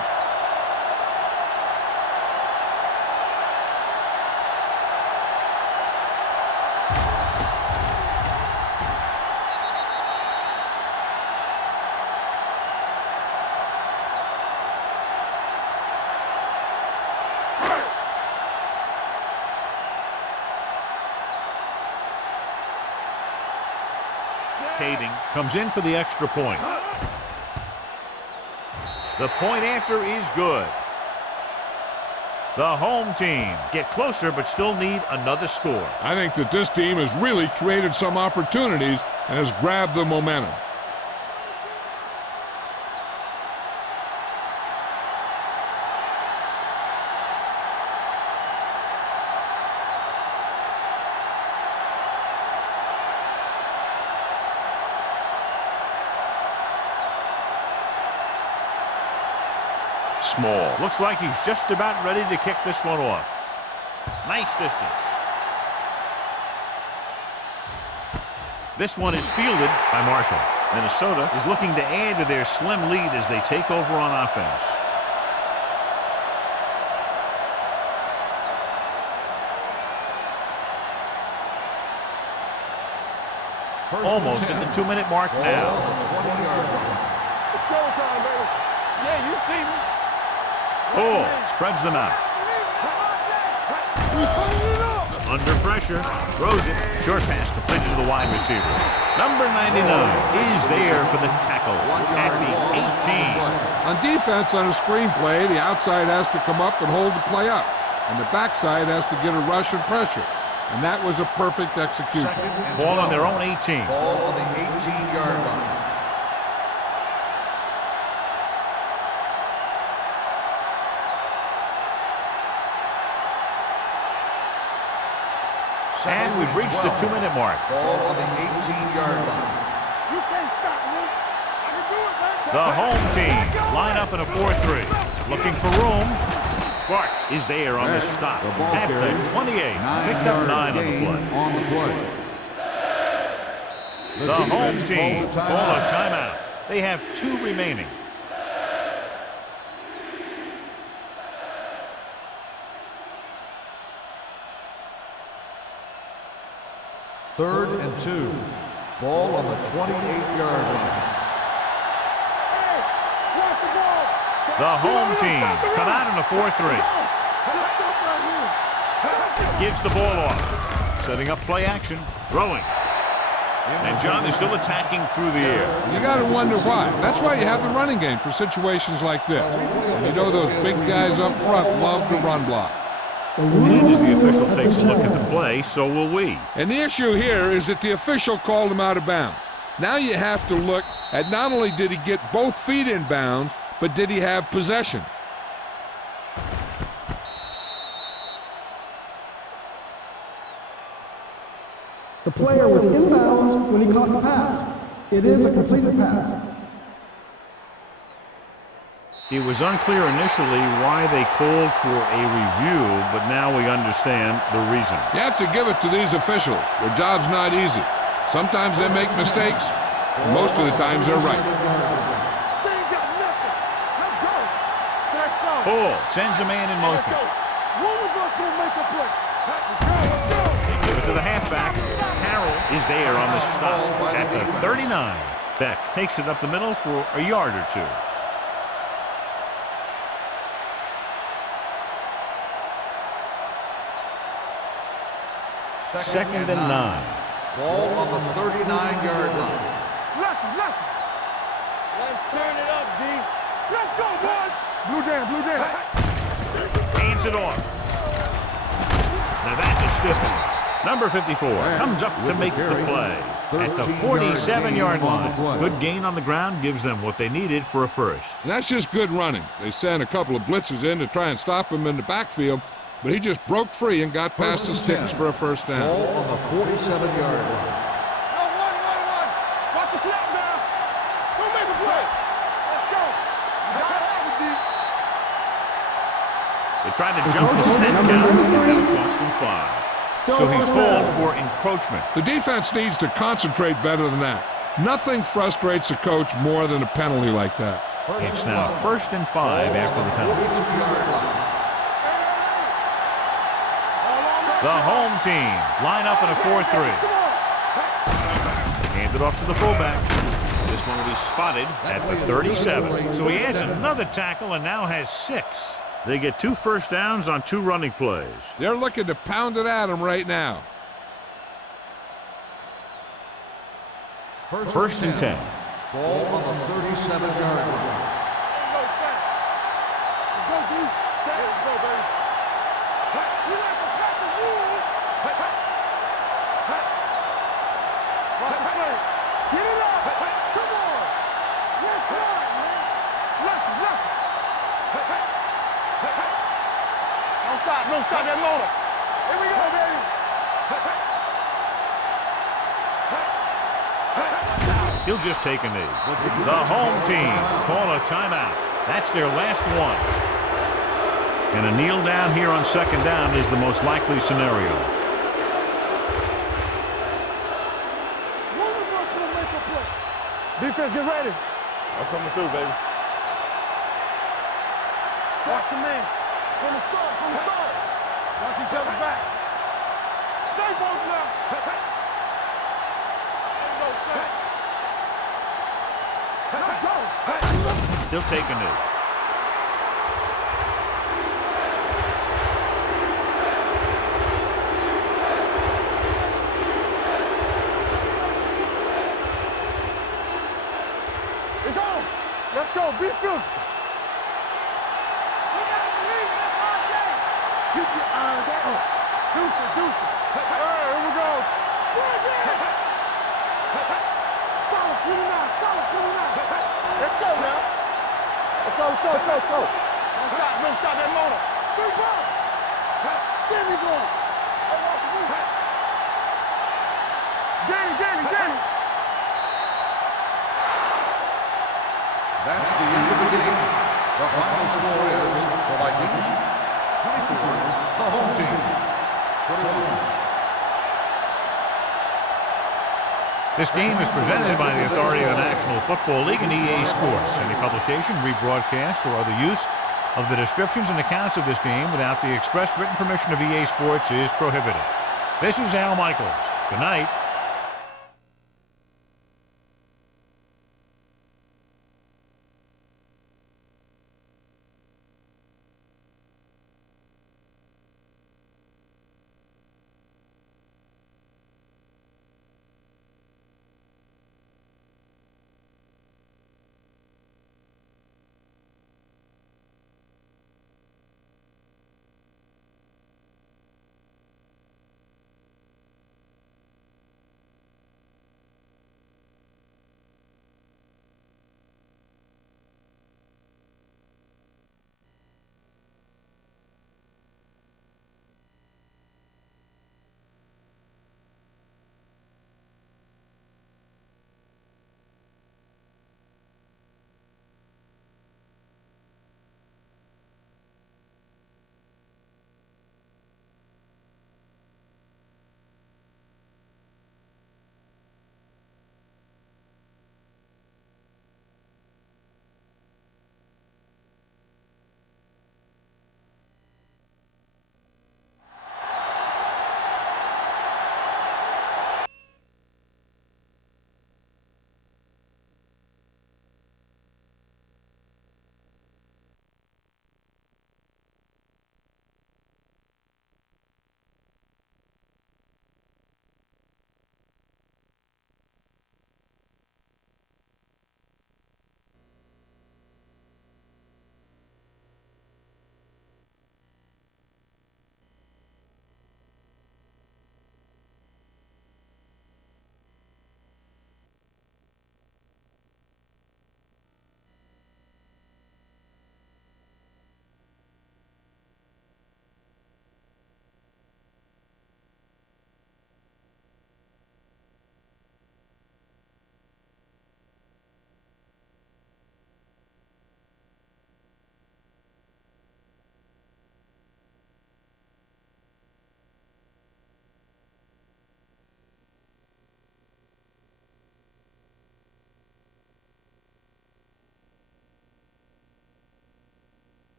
vacating, comes in for the extra point. The point after is good. The home team get closer but still need another score. I think that this team has really created some opportunities and has grabbed the momentum. Small. Looks like he's just about ready to kick this one off. Nice distance. This one is fielded by Marshall. Minnesota is looking to add to their slim lead as they take over on offense. Almost at the 2-minute mark now. It's showtime, baby. Yeah, you see me. Full spreads them out. Under pressure, throws it. Short pass completed to the wide receiver. Number 99 is there for the tackle at the 18. On defense on a screen play, the outside has to come up and hold the play up, and the backside has to get a rush and pressure. And that was a perfect execution. Ball on their own 18. Ball on the 18-yard line. And we've reached the 2-minute mark. Ball on the 18-yard line. You can't stop me. I can do it, man. The home team line up in a 4-3. Looking for room. Sparks is there on the stop at the 28. Picked up 9 on the play. On the play. The home team call a timeout. They have 2 remaining. Third and 2. Ball on the 28-yard line. Hey, watch the ball. The home team come out in a 4-3. Let's stop right here. Gives the ball off. Setting up play action. Throwing. And John, they're still attacking through the air. You got to wonder why. That's why you have the running game for situations like this. And you know those big guys up front love the run block. And as the official takes a look at the play, so will we. And the issue here is that the official called him out of bounds. Now you have to look at not only did he get both feet in bounds, but did he have possession? The player was inbounds when he caught the pass. It is a completed pass. It was unclear initially why they called for a review, but now we understand the reason. You have to give it to these officials. Their job's not easy. Sometimes they make mistakes, and most of the times they're right. They ain't got nothing. Let's go. Let's go. Pull sends a man in motion. Let's go. One of us gonna make a play. Let's go. They give it to the halfback. Carroll is there on the stop at the 39. Beck takes it up the middle for a yard or 2. Second and 9. Ball on the 39-yard line. Let's turn it up, D. Let's go, boys. Blue down. Hands it off. Now that's a stiff one. Number 54 comes up to make the play at the 47-yard line. Good gain on the ground gives them what they needed for a first. And that's just good running. They sent a couple of blitzes in to try and stop him in the backfield, but he just broke free and got past the sticks for a first down. Ball on the 47-yard line. One. Watch the snap now. Don't make a play. Let's go. You got to have it, D. They tried to jump the snap count, and that'll cost them 5. So he's called for encroachment. The defense needs to concentrate better than that. Nothing frustrates a coach more than a penalty like that. It's now 1st and 5 after the penalty. 42-yard line. The home team line up in a 4-3. Handed off to the fullback. This one will be spotted at the 37. So he adds another tackle and now has 6. They get 2 first downs on 2 running plays. They're looking to pound it at him right now. First and 10. Ball on the 37-yard line. Let's go, set. Let's go, D. Set. Let's go, baby. You like to cut the rules. Watch the play. Get it up. Come on. Let's go, man. Left. Don't stop that motor. Here we go, baby. He'll just take a knee. The home team call a timeout. That's their last one. And a kneel down here on second down is the most likely scenario. One of us will make a play. Defense, get ready. I'm coming through, baby. Watch your man. From the start. Watch each other back. Stay both now. Let's go, set. Let's go. He'll take a knee. It's on. Let's go. Be physical. Keep your eyes up. Deuce it. Here we go. Solid 29. Let's go now. Let's go. Don't stop that motor. Three balls. There we go. Danny. That's the end of the game. The final score is the Vikings 24, the home team 21. This game is presented by the authority of the National Football League and EA Sports. Any publication, rebroadcast, or other use of the descriptions and accounts of this game without the expressed written permission of EA Sports is prohibited. This is Al Michaels. Good night.